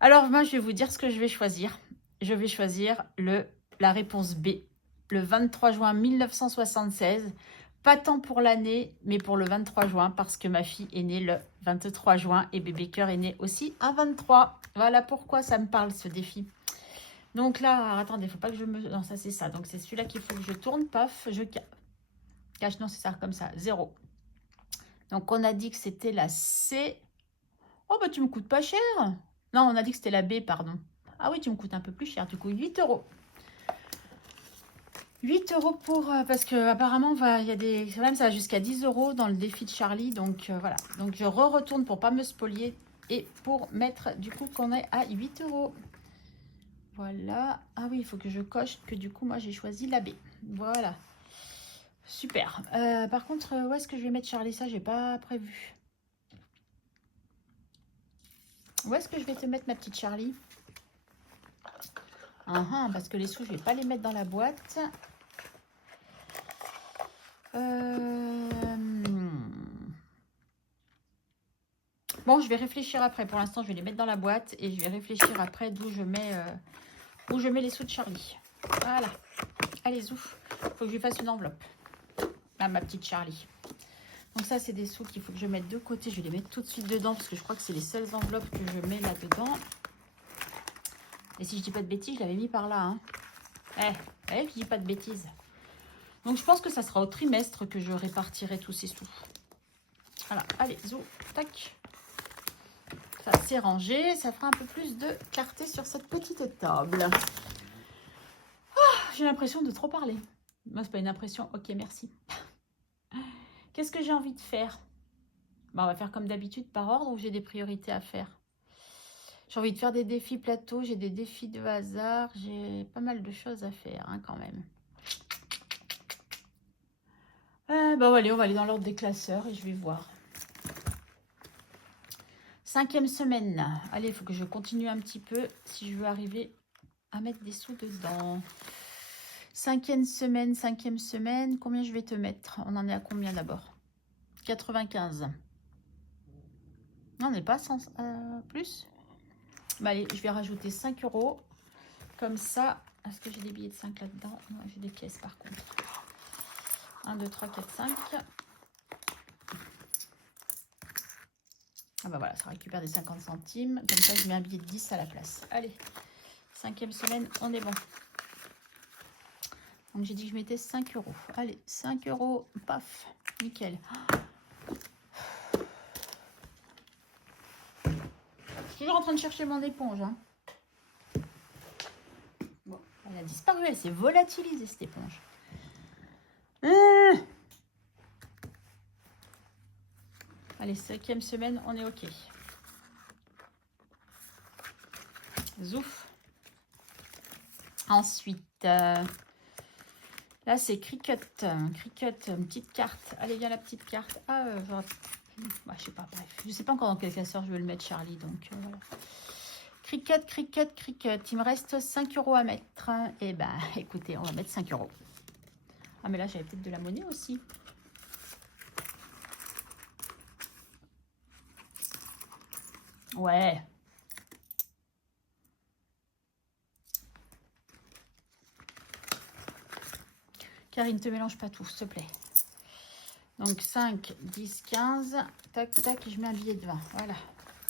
Alors, moi, je vais vous dire ce que je vais choisir. Je vais choisir la réponse B, le 23 juin 1976. Pas tant pour l'année, mais pour le 23 juin, parce que ma fille est née le 23 juin et bébé cœur est né aussi à 23. Voilà pourquoi ça me parle, ce défi. Donc là, attendez, il ne faut pas que je me... Non, ça, c'est ça. Donc, c'est celui-là qu'il faut que je tourne. Paf, je cache. Non, c'est ça, comme ça. 0. Donc, on a dit que c'était la C. Oh, bah, tu me coûtes pas cher. Non, on a dit que c'était la B, pardon. Ah oui, tu me coûtes un peu plus cher. Du coup, 8 €. 8 € pour... parce qu'apparemment, il y a des... Quand même, ça va jusqu'à 10 € dans le défi de Charlie. Donc, voilà. Donc, je retourne pour pas me spolier et pour mettre, du coup, qu'on est à 8 €. Voilà. Ah oui, il faut que je coche que, du coup, moi, j'ai choisi la B. Voilà. Super. Par contre, où est-ce que je vais mettre Charlie? Ça, j'ai pas prévu. Où est-ce que je vais te mettre, ma petite Charlie? Parce que les sous, je vais pas les mettre dans la boîte. Bon, je vais réfléchir après. Pour l'instant, je vais les mettre dans la boîte et je vais réfléchir après d'où je mets les sous de Charlie. Voilà. Allez, ouf. Faut que je lui fasse une enveloppe. Ah, ma petite Charlie. Donc ça, c'est des sous qu'il faut que je mette de côté. Je vais les mettre tout de suite dedans parce que je crois que c'est les seules enveloppes que je mets là-dedans. Et si je dis pas de bêtises, je l'avais mis par là. Hein. Je dis pas de bêtises. Donc je pense que ça sera au trimestre que je répartirai tous ces sous. Voilà, allez, zou, tac. Ça c'est rangé. Ça fera un peu plus de clarté sur cette petite table. J'ai l'impression de trop parler. Moi, c'est pas une impression. Ok, merci. Qu'est-ce que j'ai envie de faire? On va faire comme d'habitude par ordre ou j'ai des priorités à faire? J'ai envie de faire des défis plateau, j'ai des défis de hasard, j'ai pas mal de choses à faire hein, quand même. Allez, on va aller dans l'ordre des classeurs et je vais voir. 5e semaine. Allez, il faut que je continue un petit peu si je veux arriver à mettre des sous dedans. 5e semaine. Combien je vais te mettre? On en est à combien d'abord? 95. Non, on n'est pas sans plus. Allez, je vais rajouter 5 €. Comme ça, est-ce que j'ai des billets de 5 là-dedans? Non, j'ai des pièces par contre. 1, 2, 3, 4, 5. Ah voilà, ça récupère des 50 centimes. Comme ça, je mets un billet de 10 à la place. Allez, 5e semaine, on est bon. Donc, j'ai dit que je mettais 5 €. Allez, 5 €, paf, nickel. Je suis toujours en train de chercher mon éponge. Hein. Bon, elle a disparu, elle s'est volatilisée, cette éponge. Allez, 5e semaine, on est OK. Zouf. Ensuite, là, c'est Cricut. Cricut, une petite carte. Allez, viens la petite carte. Je sais pas, bref. Je sais pas encore dans quel classeur je vais le mettre, Charlie. Donc, voilà. Cricut. Il me reste 5 € à mettre. Et écoutez, on va mettre 5 €. Ah, mais là, j'avais peut-être de la monnaie aussi. Ouais. Karine, ne te mélange pas tout, s'il te plaît. Donc, 5, 10, 15. Tac, tac, je mets un billet de 20. Voilà.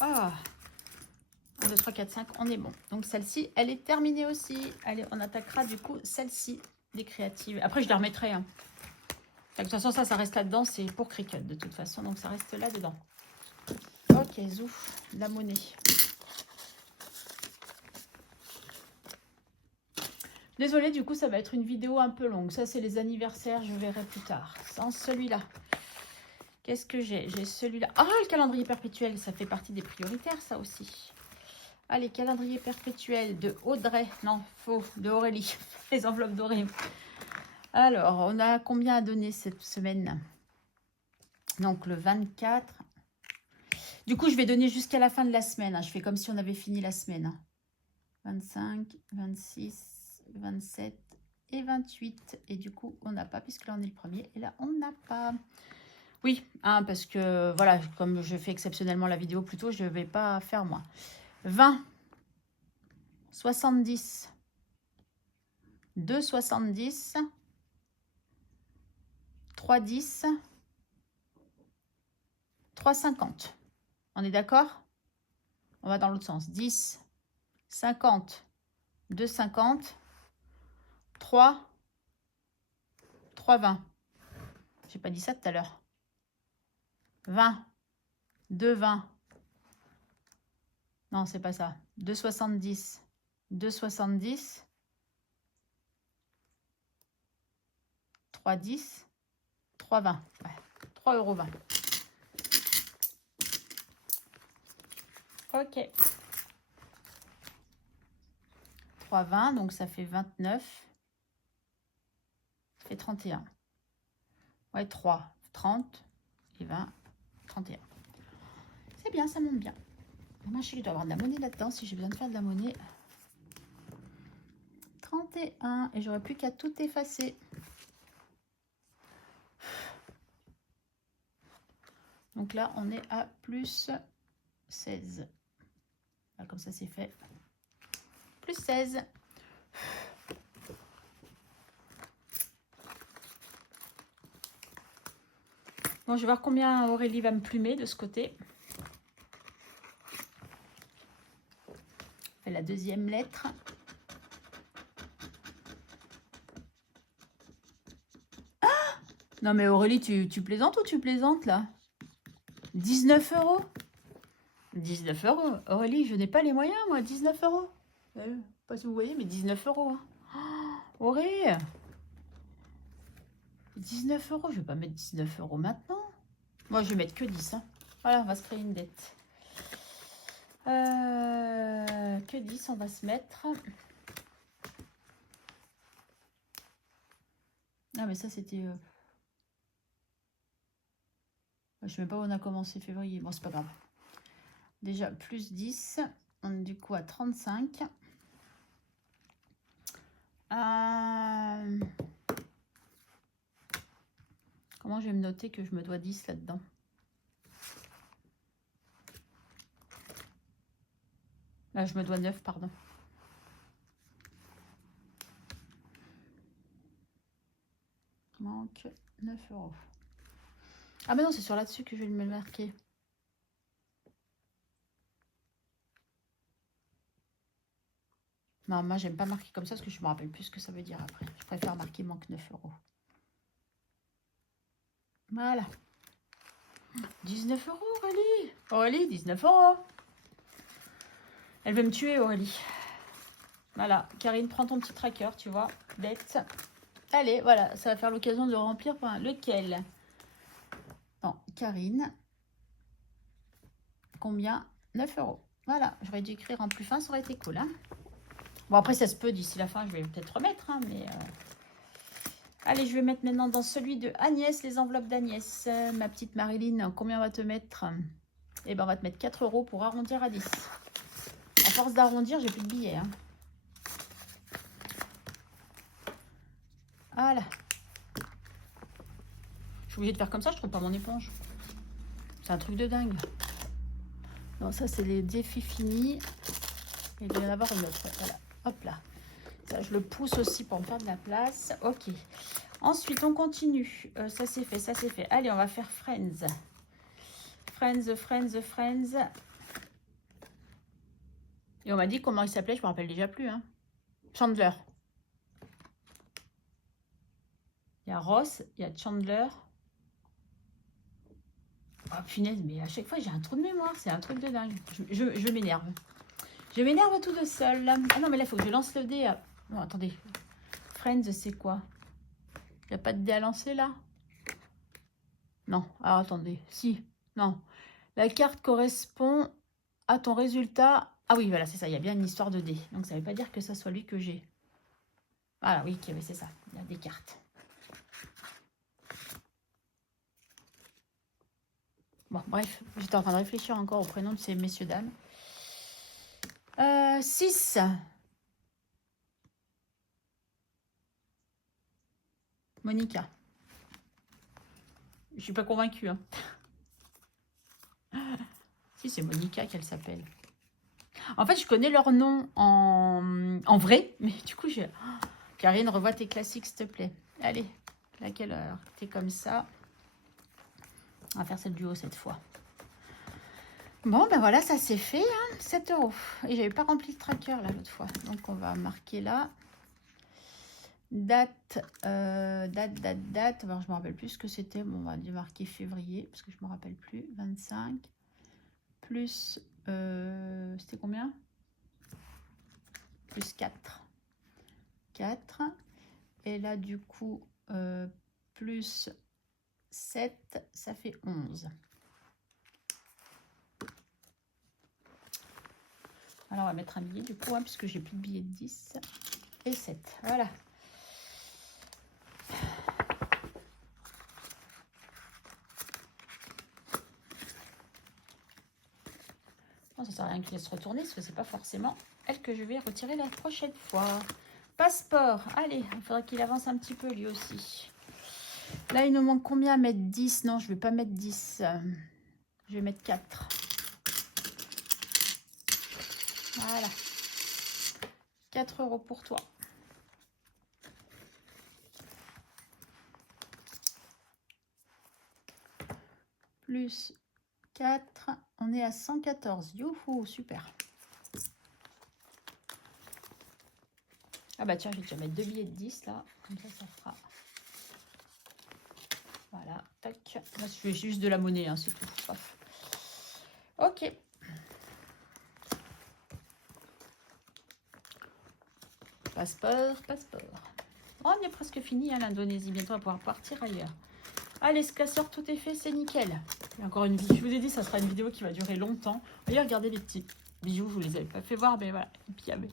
Ah. 1, 2, 3, 4, 5, on est bon. Donc, celle-ci, elle est terminée aussi. Allez, on attaquera du coup celle-ci, des créatives. Après, je la remettrai. Hein. De toute façon, ça reste là-dedans. C'est pour Cricut, de toute façon. Donc, ça reste là-dedans. Ok, zouf, la monnaie. Désolée, du coup, ça va être une vidéo un peu longue. Ça, c'est les anniversaires, je verrai plus tard. Sans celui-là. Qu'est-ce que j'ai? J'ai celui-là. Ah, le calendrier perpétuel, ça fait partie des prioritaires, ça aussi. Allez, calendrier perpétuel de Audrey. Non, faux, de Aurélie. Les enveloppes dorées. Alors, on a combien à donner cette semaine? Donc, le 24. Du coup, je vais donner jusqu'à la fin de la semaine. Hein. Je fais comme si on avait fini la semaine. 25, 26... 27 et 28. Et du coup, on n'a pas, puisque là, on est le premier. Et là, on n'a pas. Oui, hein, parce que, voilà, comme je fais exceptionnellement la vidéo plus tôt, je ne vais pas faire moi. 20, 70, 2, 70, 3, 10, 3, 50. On est d'accord? On va dans l'autre sens. 10, 50, 2, 50. 3, 3, 20. J'ai pas dit ça tout à l'heure. 20, 2, 20. Non, c'est pas ça. 2, 70, 2, 70. 3, 10, 3, 20. Ouais, 3,20 €. Ok. 3, 20, donc ça fait 29. Ça fait 31. Ouais, 3, 30 et 20, 31. C'est bien, ça monte bien. Moi, je sais qu'il doit y avoir de la monnaie là-dedans si j'ai besoin de faire de la monnaie. 31 et j'aurais plus qu'à tout effacer. Donc là, on est à plus 16. Là, comme ça, c'est fait. Plus 16. Bon, je vais voir combien Aurélie va me plumer de ce côté. On fait la deuxième lettre. Ah, non mais Aurélie, tu plaisantes ou tu plaisantes là? 19 €. 19 €. Aurélie, je n'ai pas les moyens, moi. 19 €. Pas si vous voyez, mais 19 €. Hein. Oh, Aurélie, 19 €. Je vais pas mettre 19 € maintenant. Moi, je vais mettre que 10. Hein. Voilà, on va se créer une dette. Que 10, on va se mettre. Ah, mais ça, c'était... Je ne sais même pas où on a commencé février. Bon, c'est pas grave. Déjà, plus 10. On est du coup à 35. Comment je vais me noter que je me dois 10 là-dedans? Là, je me dois 9, pardon. Manque 9 €. Ah, mais non, c'est sur là-dessus que je vais me le marquer. Non, moi, j'aime pas marquer comme ça parce que je me rappelle plus ce que ça veut dire après. Je préfère marquer manque 9 €. Voilà. 19 € Aurélie. Aurélie, 19 €. Elle veut me tuer, Aurélie. Voilà. Karine, prends ton petit tracker, tu vois. Dette. Allez, voilà. Ça va faire l'occasion de remplir. Enfin, lequel? Non, Karine. Combien? 9 €. Voilà. J'aurais dû écrire en plus fin, ça aurait été cool. Hein. Bon, après, ça se peut. D'ici la fin, je vais peut-être remettre. Hein, mais... Allez, je vais mettre maintenant dans celui de Agnès, les enveloppes d'Agnès. Ma petite Marilyn, combien on va te mettre? Eh bien, on va te mettre 4 € pour arrondir à 10. À force d'arrondir, j'ai plus de billets. Hein. Voilà. Je suis obligée de faire comme ça, je trouve pas mon éponge. C'est un truc de dingue. Non, ça, c'est les défis finis. Et il doit y en avoir une autre. Voilà. Hop là. Ça, je le pousse aussi pour me faire de la place. Ok. Ensuite, on continue. Ça, c'est fait, ça, c'est fait. Allez, on va faire Friends. Friends. Et on m'a dit comment il s'appelait, je me rappelle déjà plus. Hein. Chandler. Il y a Ross, il y a Chandler. Oh punaise, mais à chaque fois j'ai un trou de mémoire, c'est un truc de dingue. Je m'énerve. Je m'énerve tout de seul. Ah non, mais là, il faut que je lance le dé. Non, attendez. Friends, c'est quoi? Il n'y a pas de dé à lancer là? Non. Alors attendez. Si. Non. La carte correspond à ton résultat. Ah oui, voilà, c'est ça. Il y a bien une histoire de dé. Donc ça ne veut pas dire que ça soit lui que j'ai. Voilà, oui, c'est ça. Il y a des cartes. Bon, bref, j'étais en train de réfléchir encore au prénom de ces messieurs dames. 6. Monica. Je suis pas convaincue. Hein. Si, c'est Monica qu'elle s'appelle. En fait, je connais leur nom en vrai, mais du coup, je... Karine, revois tes classiques, s'il te plaît. Allez, laquelle heure? T'es comme ça. On va faire celle du haut cette fois. Bon, ben voilà, ça c'est fait. Hein, 7 €. Et j'avais pas rempli le tracker là l'autre fois. Donc, on va marquer là. Date. Alors, je me rappelle plus ce que c'était. Bon, on va marquer février, parce que je me rappelle plus. 25. Plus... c'était combien? Plus 4. 4. Et là, du coup, plus 7, ça fait 11. Alors, on va mettre un billet, du coup, hein, puisque j'ai plus de billets de 10 et 7. Voilà. Bon, ça sert à rien qu'il laisse retourner, parce que c'est pas forcément elle que je vais retirer la prochaine fois. Passeport. Allez, il faudra qu'il avance un petit peu, lui aussi. Là, il nous manque combien à mettre 10? Non, je vais pas mettre 10. Je vais mettre 4. Voilà. 4 € pour toi. plus 4, on est à 114. Youhou, super. Ah bah tiens, je vais déjà mettre 2 billets de 10 là, comme ça fera. Voilà, tac. Là, je fais juste de la monnaie, hein, c'est tout. Paf. Ok. Passeport, passeport. Oh, on est presque fini, hein, l'Indonésie. Bientôt, on va pouvoir partir ailleurs. Allez, ce classeur, tout est fait, c'est nickel. Et encore une vidéo, je vous ai dit, ça sera une vidéo qui va durer longtemps. Voyez, regardez les petits bijoux, je vous les avais pas fait voir, mais voilà. Et puis, il y avait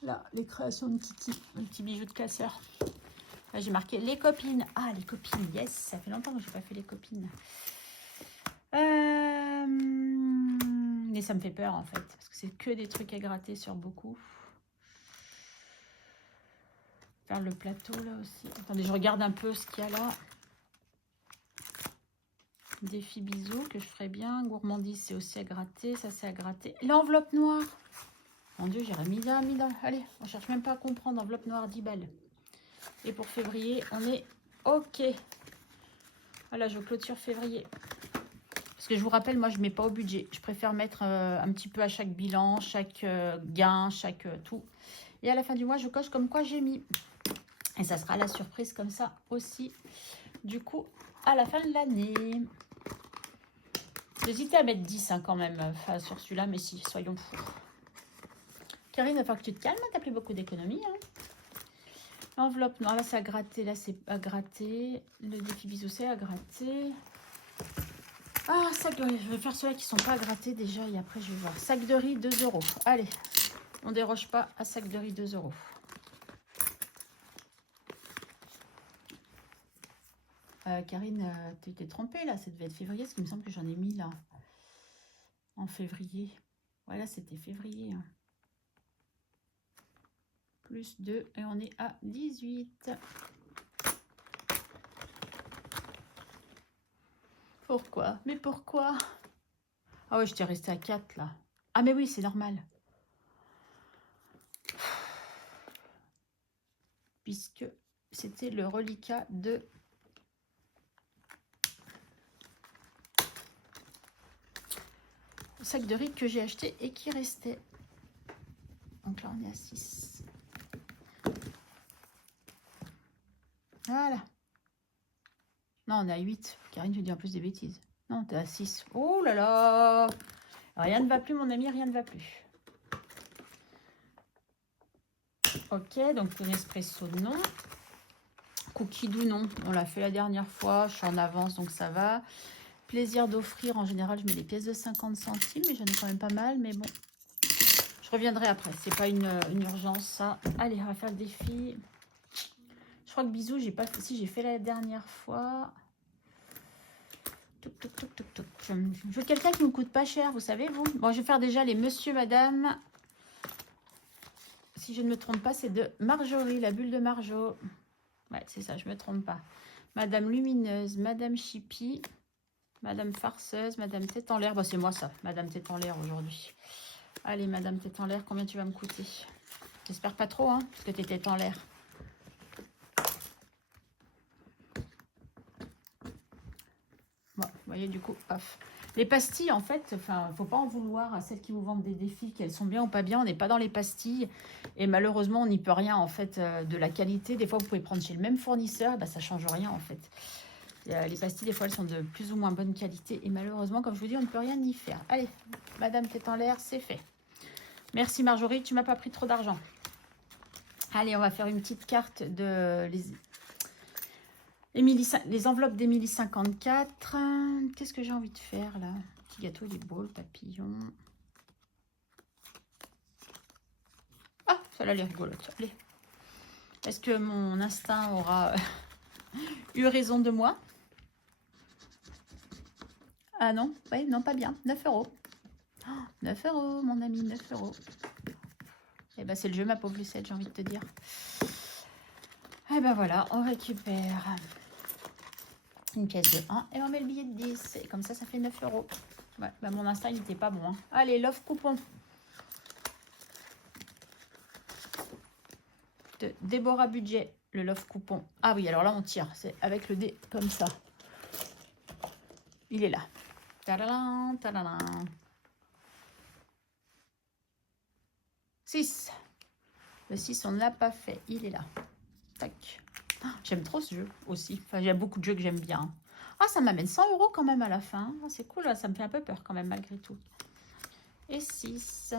là, les créations de Kiki, un petit bijou de classeur. Là, j'ai marqué les copines. Ah, les copines, yes, ça fait longtemps que je n'ai pas fait les copines. Mais ça me fait peur, en fait, parce que c'est que des trucs à gratter sur beaucoup. Faire le plateau, là, aussi. Attendez, je regarde un peu ce qu'il y a là. Défi bisous que je ferai bien. Gourmandise, c'est aussi à gratter. Ça, c'est à gratter. L'enveloppe noire. Mon Dieu, j'irai mis là. Allez, on cherche même pas à comprendre. Enveloppe noire, 10 balles. Et pour février, on est OK. Voilà, je clôture février. Parce que je vous rappelle, moi, je ne mets pas au budget. Je préfère mettre un petit peu à chaque bilan, chaque gain, chaque tout. Et à la fin du mois, je coche comme quoi j'ai mis. Et ça sera la surprise comme ça aussi. Du coup, à la fin de l'année. J'hésitais à mettre 10 hein, quand même sur celui-là, mais si, soyons fous. Karine, il va falloir que tu te calmes, t'as plus beaucoup d'économies. Hein. Enveloppe noire, là c'est à gratter, là c'est à gratter. Le défi bisou, c'est à gratter. Ah, sac de riz, je vais faire ceux-là qui ne sont pas à gratter déjà et après je vais voir. Sac de riz, 2 €. Allez, on déroge pas à sac de riz, 2 €. Karine, tu t'es trompée là, ça devait être février, parce qu'il me semble que j'en ai mis là. En février. Ouais, là c'était février. Hein. Plus 2 et on est à 18. Pourquoi? Mais pourquoi? Ah ouais, je t'ai resté à 4 là. Ah mais oui, c'est normal. Puisque c'était le reliquat de... sac de riz que j'ai acheté et qui restait. Donc là, on est à 6. Voilà. Non, on est à 8. Karine, tu dis en plus des bêtises. Non, t'es à 6. Oh là là! Rien ne va plus, mon ami, rien ne va plus. Ok, donc ton espresso, non. Cookie doux, non. On l'a fait la dernière fois. Je suis en avance, donc ça va. Plaisir d'offrir. En général, je mets des pièces de 50 centimes, mais j'en ai quand même pas mal. Mais bon, je reviendrai après. C'est pas une urgence, ça. Allez, on va faire le défi. Je crois que bisous, j'ai pas fait. Si, j'ai fait la dernière fois. Je veux quelqu'un qui me coûte pas cher, vous savez, vous. Bon, je vais faire déjà les monsieur, madame. Si je ne me trompe pas, c'est de Marjorie, la bulle de Marjo. Ouais, c'est ça, je me trompe pas. Madame Lumineuse, Madame Chippy, Madame Farceuse, Madame Tête en l'air. Bah, c'est moi ça, Madame Tête en l'air aujourd'hui. Allez, Madame Tête en l'air, combien tu vas me coûter? J'espère pas trop, hein, parce que t'es tête en l'air. Bon, vous voyez, du coup, off. Les pastilles, en fait, enfin, faut pas en vouloir à celles qui vous vendent des défis, qu'elles sont bien ou pas bien. On n'est pas dans les pastilles. Et malheureusement, on n'y peut rien, en fait, de la qualité. Des fois, vous pouvez prendre chez le même fournisseur. Bah, ça change rien, en fait. Les pastilles, des fois, elles sont de plus ou moins bonne qualité. Et malheureusement, comme je vous dis, on ne peut rien y faire. Allez, Madame Tête en l'air, c'est fait. Merci Marjorie, tu m'as pas pris trop d'argent. Allez, on va faire une petite carte de les enveloppes d'Émilie 54. Qu'est-ce que j'ai envie de faire là? Petit gâteau, des boules, papillons. Ah, celle-là, elle est rigolote. Allez. Est-ce que mon instinct aura eu raison de moi? Ah non, oui, non, pas bien. 9 €. Oh, 9 €, mon ami, 9 €. Eh ben, c'est le jeu, ma pauvre Lucette, j'ai envie de te dire. Eh ben voilà, on récupère une pièce de 1 et on met le billet de 10. Et comme ça, ça fait 9 €. Ouais, ben mon instinct, il n'était pas bon. Hein. Allez, l'offre coupon. De Déborah Budget, le love coupon. Ah oui, alors là, on tire. C'est avec le dé comme ça. Il est là. Tadadam, tadadam. 6. Le 6, on ne l'a pas fait. Il est là. Tac. Ah, j'aime trop ce jeu aussi. Enfin, il y a beaucoup de jeux que j'aime bien. Ah, ça m'amène 100 € quand même à la fin. Ah, c'est cool, là. Ça me fait un peu peur quand même, malgré tout. Et 6.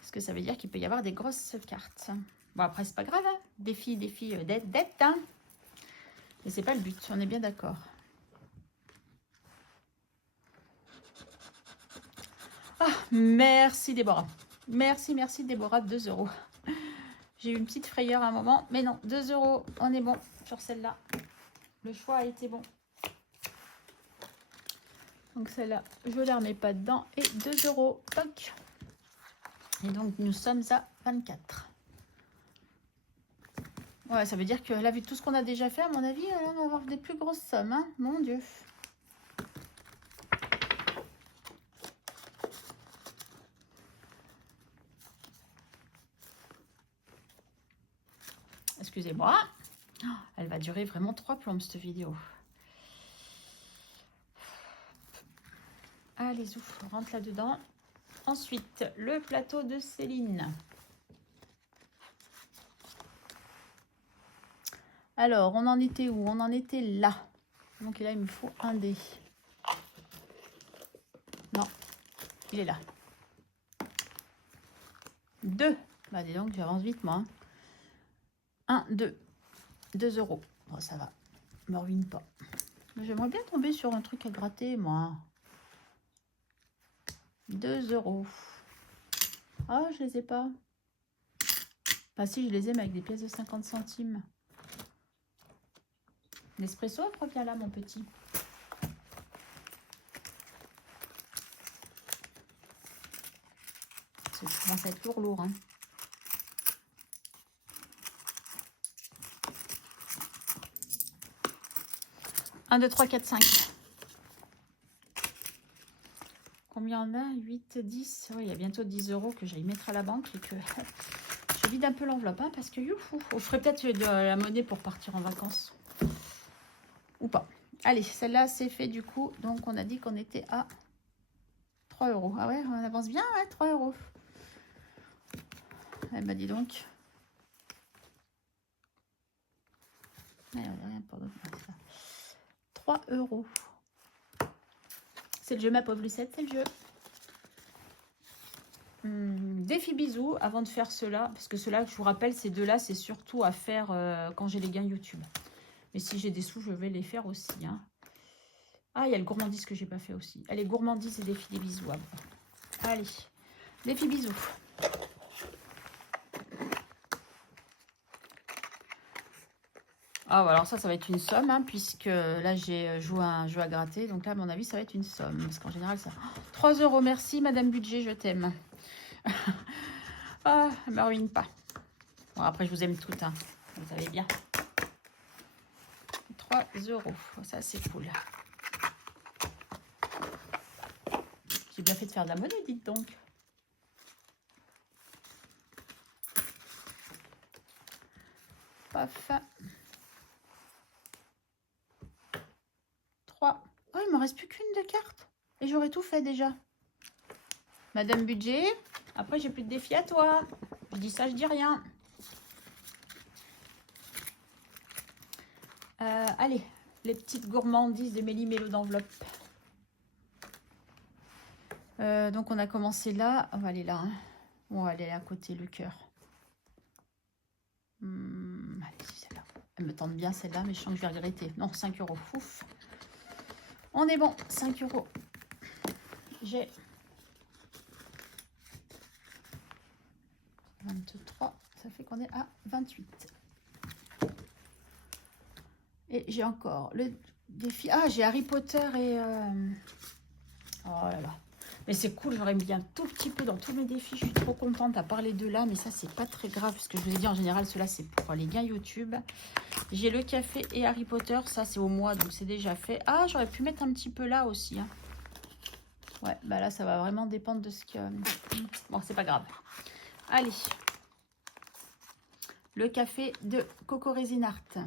Parce que ça veut dire qu'il peut y avoir des grosses cartes. Bon, après, c'est pas grave. Hein. Défi, dette. Hein. Mais c'est pas le but. On est bien d'accord. Ah, merci Déborah. Merci Déborah, 2 €. J'ai eu une petite frayeur à un moment, mais non, 2 €, on est bon sur celle-là. Le choix a été bon. Donc celle-là, je ne la remets pas dedans. Et 2 €, toc. Et donc nous sommes à 24. Ouais, ça veut dire que là, vu tout ce qu'on a déjà fait, à mon avis, on va avoir des plus grosses sommes, hein. Mon Dieu. Excusez-moi. Oh, elle va durer vraiment 3 plombes, cette vidéo. Allez, ouf, on rentre là-dedans. Ensuite, le plateau de Céline. Alors, on en était où? On en était là. Donc là, il me faut un dé. Non, il est là. 2. Bah, dis donc, j'avance vite, moi. 1, 2. 2 €. Bon, ça va. Me ruine pas. J'aimerais bien tomber sur un truc à gratter, moi. 2 €. Ah, je les ai pas. Enfin, si, je les ai, mais avec des pièces de 50 centimes. L'espresso, reviens là, mon petit. Ça commence à être lourd, hein. Un, 2, 3, 4, 5. Combien on a? 8, 10. Oui, il y a bientôt 10 € que j'aille mettre à la banque et que je vide un peu l'enveloppe, hein, parce que youhou, je ferai peut-être de la monnaie pour partir en vacances. Ou pas. Allez, celle-là, c'est fait du coup. Donc, on a dit qu'on était à 3 €. Ah ouais, on avance bien, ouais, 3 €. Eh ben, dis donc. Allez, on a rien pour d'autre. 3 €. C'est le jeu, ma pauvre Lucette, c'est le jeu. Défi bisous avant de faire cela, parce que cela, je vous rappelle, ces deux-là, c'est surtout à faire quand j'ai les gains YouTube. Mais si j'ai des sous, je vais les faire aussi. Hein. Ah, il y a le gourmandise que j'ai pas fait aussi. Allez, gourmandise et défi des bisous. Allez, défi bisous. Ah, alors ça va être une somme, hein, puisque là, j'ai joué un jeu à gratter. Donc là, à mon avis, ça va être une somme. Parce qu'en général, ça... 3 €, merci, Madame Budget, je t'aime. Ah, elle me ruine pas. Bon, après, je vous aime toutes, hein. Vous savez bien. 3 €. Ça, c'est cool. J'ai bien fait de faire de la monnaie, dites donc. Paf. 3. Oh, il ne me reste plus qu'une de carte. Et j'aurais tout fait déjà. Madame Budget. Après, j'ai plus de défi à toi. Je dis ça, je dis rien. Allez, les petites gourmandises de Méli-Mélo d'enveloppe. Donc, on a commencé là. On va aller là. Hein. On va aller à côté, le cœur. Allez, celle-là. Elle me tente bien, celle-là, mais je sens que je vais regretter. Non, 5 €. Ouf. On est bon. 5 €. J'ai 23. Ça fait qu'on est à 28. Et j'ai encore le défi. Ah, j'ai Harry Potter et... Oh là là. Mais c'est cool, j'aurais mis un tout petit peu dans tous mes défis. Je suis trop contente à parler de là, mais ça, c'est pas très grave. Parce que je vous ai dit, en général, cela c'est pour les gains YouTube. J'ai le café et Harry Potter. Ça, c'est au mois, donc c'est déjà fait. Ah, j'aurais pu mettre un petit peu là aussi. Hein. Ouais, bah là, ça va vraiment dépendre de ce que... Bon, c'est pas grave. Allez. Le café de Coco Resin Art.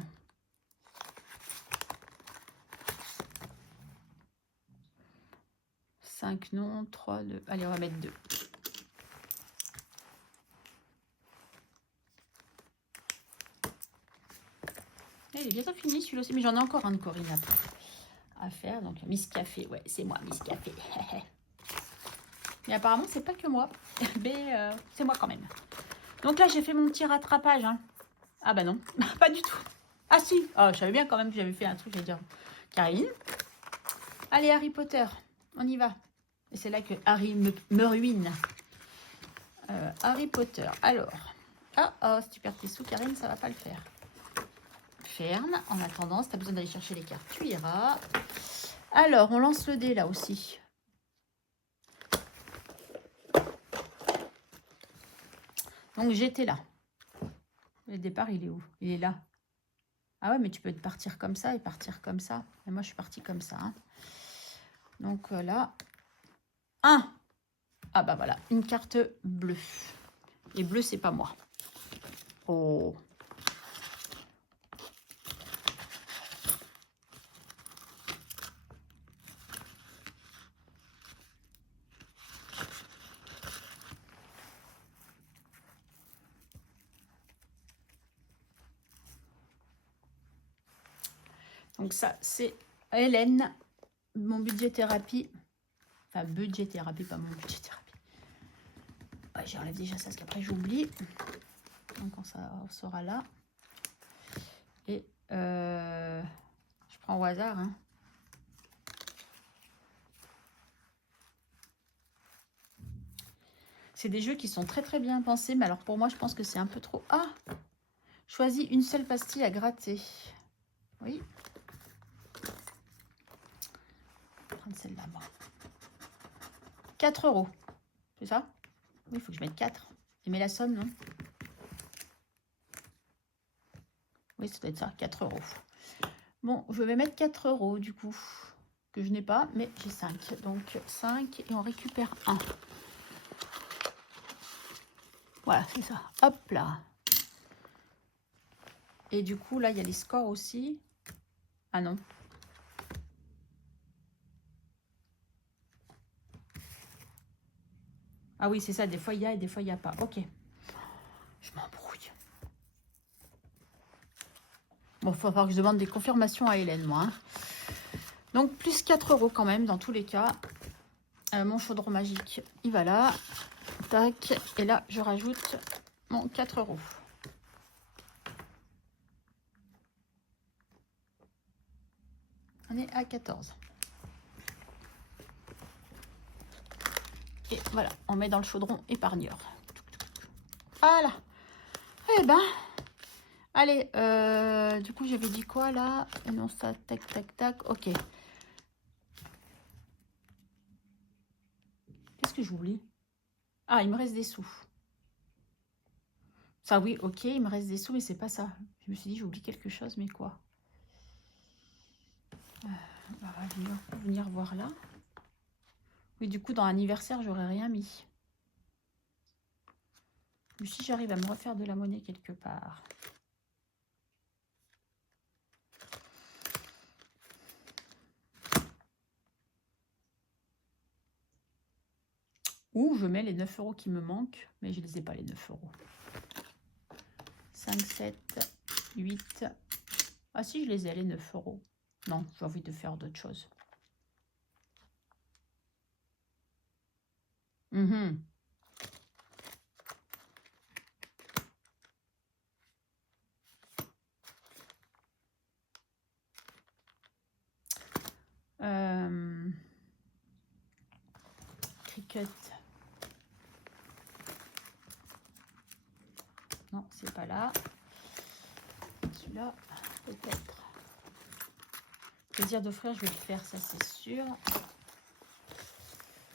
5 non, 3, 2. Allez, on va mettre 2. Il est bientôt fini celui-là aussi, mais j'en ai encore un de Corinne après à faire. Donc Miss Café, ouais, c'est moi, Miss Café. Mais apparemment, c'est pas que moi. Mais c'est moi quand même. Donc là, j'ai fait mon petit rattrapage. Hein. Ah bah non, pas du tout. Ah si, oh, je savais bien quand même que j'avais fait un truc, je vais dire. Karine. Allez, Harry Potter, on y va. Et c'est là que Harry me ruine. Harry Potter, alors. Ah, si tu perds tes sous, Karine, ça va pas le faire. Ferme. En attendant, si tu as besoin d'aller chercher les cartes, tu iras. Alors, on lance le dé là aussi. Donc, j'étais là. Le départ, il est où? Il est là. Ah ouais, mais tu peux partir comme ça et partir comme ça. Et moi, je suis partie comme ça. Hein. Donc là, 1. Ah bah voilà, une carte bleue. Et bleu, c'est pas moi. Oh. Donc ça, c'est Hélène, mon budget thérapie. Enfin, budget thérapie, pas mon budget thérapie. Ouais, j'enlève déjà ça, parce qu'après, j'oublie. Donc, on sera là. Et je prends au hasard. Hein. C'est des jeux qui sont très, très bien pensés. Mais alors, pour moi, je pense que c'est un peu trop... Ah! Choisis une seule pastille à gratter. Oui. Je vais prendre celle-là, moi. 4 €. C'est ça? Oui, il faut que je mette 4. Et mets la somme, non? Oui, ça doit être ça, 4 €. Bon, je vais mettre 4 € du coup. Que je n'ai pas, mais j'ai 5. Donc 5 et on récupère 1. Voilà, c'est ça. Hop là. Et du coup, là, il y a les scores aussi. Ah non. Ah oui, c'est ça. Des fois, il y a et des fois, il n'y a pas. Ok. Je m'embrouille. Bon, il va falloir que je demande des confirmations à Hélène, moi. Hein. Donc, plus 4 € quand même, dans tous les cas. Mon chaudron magique, il va là. Tac. Et là, je rajoute mon 4 €. On est à 14. Et voilà, on met dans le chaudron épargneur. Voilà. Eh ben, allez, du coup, j'avais dit quoi là? Non, ça, tac, tac, tac, ok. Qu'est-ce que j'oublie? Ah, il me reste des sous. Ça, oui, ok, il me reste des sous, mais c'est pas ça. Je me suis dit, j'oublie quelque chose, mais quoi? On va venir voir là. Oui, du coup, dans l'anniversaire, j'aurais rien mis. Mais si j'arrive à me refaire de la monnaie quelque part. Ou je mets les 9 € qui me manquent, mais je ne les ai pas, les 9 €. 5, 7, 8. Ah si, je les ai, les 9 €. Non, j'ai envie de faire d'autres choses. Mmh. Cricket. Non, c'est pas là. Celui-là, peut-être. Plaisir d'offrir, je vais le faire, ça c'est sûr.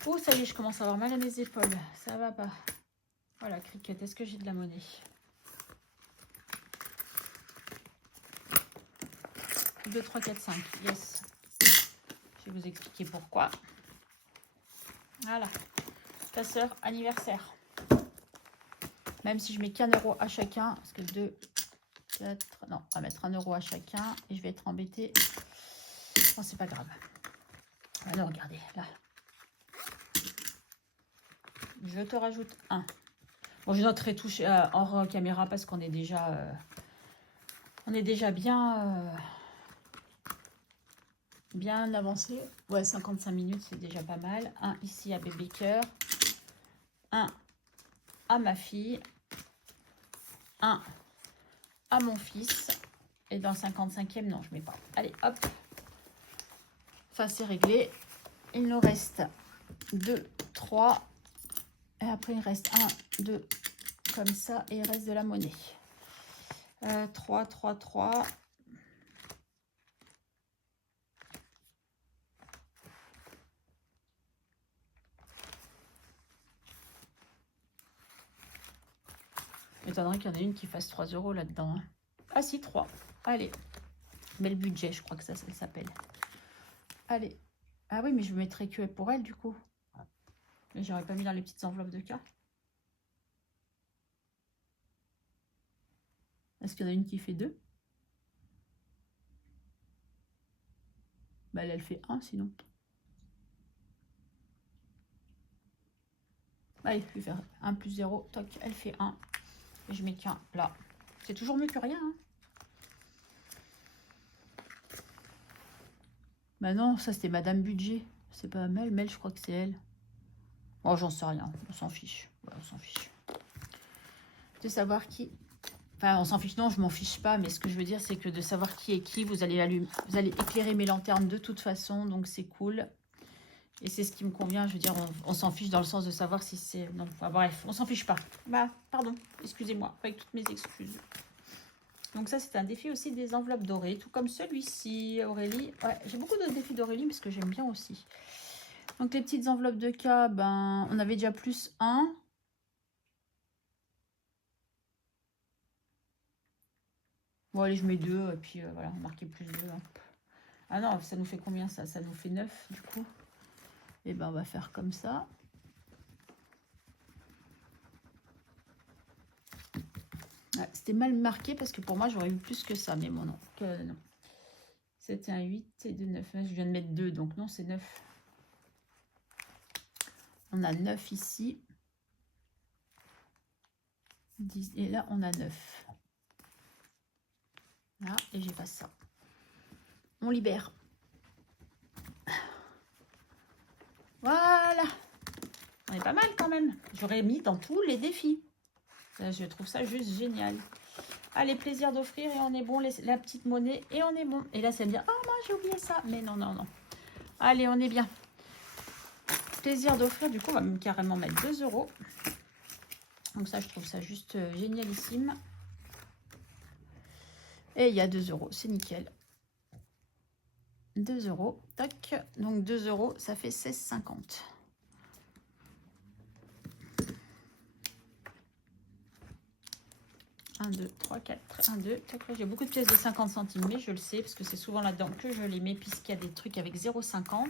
Oh, ça y est, je commence à avoir mal à mes épaules. Ça va pas. Voilà, cricket. Est-ce que j'ai de la monnaie? 2, 3, 4, 5. Yes. Je vais vous expliquer pourquoi. Voilà. Passeur anniversaire. Même si je mets qu'un euro à chacun. Parce que 2, 4... Non, on va mettre 1 € à chacun. Et je vais être embêtée. Bon, c'est pas grave. Ah non, regardez, là. Je te rajoute un. Bon, je noterai tout hors caméra parce qu'on est déjà, bien avancé. Ouais, 55 minutes, c'est déjà pas mal. Un ici à Bébé Cœur. Un à ma fille. Un à mon fils. Et dans le 55e, non, je mets pas. Allez, hop. Ça, c'est réglé. Il nous reste 2, 3. Et après, il reste 1, 2, comme ça. Et il reste de la monnaie. 3, 3, 3. M'étonnerait qu'il y en ait une qui fasse 3 € là-dedans. Hein. Ah si, 3. Allez. Mais le budget, je crois que ça s'appelle. Allez. Ah oui, mais je mettrais que pour elle, du coup. Mais j'aurais pas mis dans les petites enveloppes de cas. Est-ce qu'il y en a une qui fait 2? Bah, elle fait 1, sinon. Allez, je vais faire 1 plus 0. Toc, elle fait 1. Et je mets qu'un là. C'est toujours mieux que rien. Hein. Bah non, ça c'était Madame Budget. C'est pas Mel. Mel, je crois que c'est elle. Oh, j'en sais rien. On s'en fiche. Ouais, on s'en fiche. De savoir qui... Enfin, on s'en fiche. Non, je m'en fiche pas. Mais ce que je veux dire, c'est que de savoir qui est qui, vous allez éclairer mes lanternes de toute façon. Donc, c'est cool. Et c'est ce qui me convient. Je veux dire, on s'en fiche dans le sens de savoir si c'est... Non, enfin, bref, on s'en fiche pas. Bah, pardon. Excusez-moi. Avec toutes mes excuses. Donc ça, c'est un défi aussi des enveloppes dorées. Tout comme celui-ci, Aurélie. Ouais, j'ai beaucoup de défis d'Aurélie parce que j'aime bien aussi. Donc les petites enveloppes de cas, ben, on avait déjà plus 1. Bon, allez, je mets 2. Et puis voilà, on marquait plus 2. Hein. Ah non, ça nous fait combien ça? Ça nous fait 9 du coup. Et ben, on va faire comme ça. Ouais, c'était mal marqué parce que pour moi, j'aurais eu plus que ça. Mais bon, non. Non. C'était un 8 et 2, 9. Je viens de mettre 2, donc non, c'est 9. On a 9 ici. 10, et là, on a 9. Là, et j'efface ça. On libère. Voilà. On est pas mal quand même. J'aurais mis dans tous les défis. Je trouve ça juste génial. Allez, plaisir d'offrir et on est bon. La petite monnaie et on est bon. Et là, ça me dit, ah, moi, j'ai oublié ça. Mais non, non, non. Allez, on est bien. Plaisir d'offrir. Du coup, on va même carrément mettre 2 €. Donc ça, je trouve ça juste génialissime. Et il y a 2 €. C'est nickel. 2 €. Tac. Donc 2 €, ça fait 16,50. Un, 2, 3, 4. 1, 2. J'ai beaucoup de pièces de 50 centimes, mais je le sais, parce que c'est souvent là-dedans que je les mets, puisqu'il y a des trucs avec 0,50.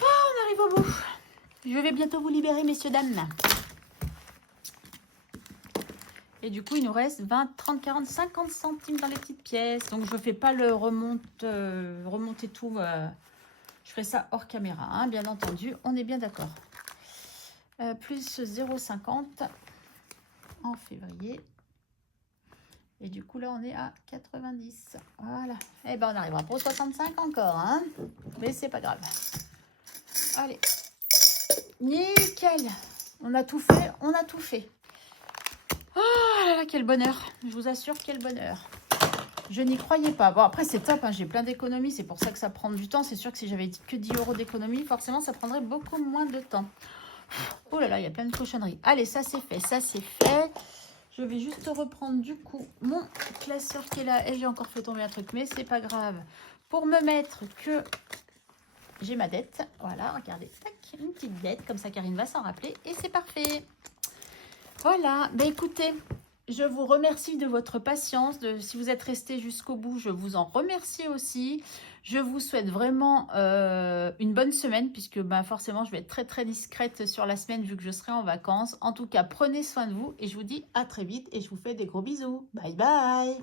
Oh, on arrive au bout. Je vais bientôt vous libérer, messieurs, dames. Et du coup, il nous reste 20, 30, 40, 50 centimes dans les petites pièces. Donc, je ne fais pas le remonter tout. Je ferai ça hors caméra, hein, bien entendu. On est bien d'accord. Plus 0,50 en février. Et du coup, là, on est à 90. Voilà. Et ben, on arrivera pour 65 encore, hein. Mais c'est pas grave. Allez. Nickel. On a tout fait. On a tout fait. Oh là là, quel bonheur. Je vous assure, quel bonheur. Je n'y croyais pas. Bon, après, c'est top. Hein, j'ai plein d'économies. C'est pour ça que ça prend du temps. C'est sûr que si j'avais dit que 10 € d'économie, forcément, ça prendrait beaucoup moins de temps. Oh là là, il y a plein de cochonneries. Allez, ça, c'est fait. Ça, c'est fait. Je vais juste reprendre, du coup, mon classeur qui est là. Et j'ai encore fait tomber un truc. Mais c'est pas grave. Pour me mettre que j'ai ma dette. Voilà, regardez. Tac, une petite dette. Comme ça, Karine va s'en rappeler. Et c'est parfait. Voilà. Ben, écoutez... Je vous remercie de votre patience. Si vous êtes resté jusqu'au bout, je vous en remercie aussi. Je vous souhaite vraiment une bonne semaine puisque ben, forcément, je vais être très très discrète sur la semaine vu que je serai en vacances. En tout cas, prenez soin de vous et je vous dis à très vite et je vous fais des gros bisous. Bye bye!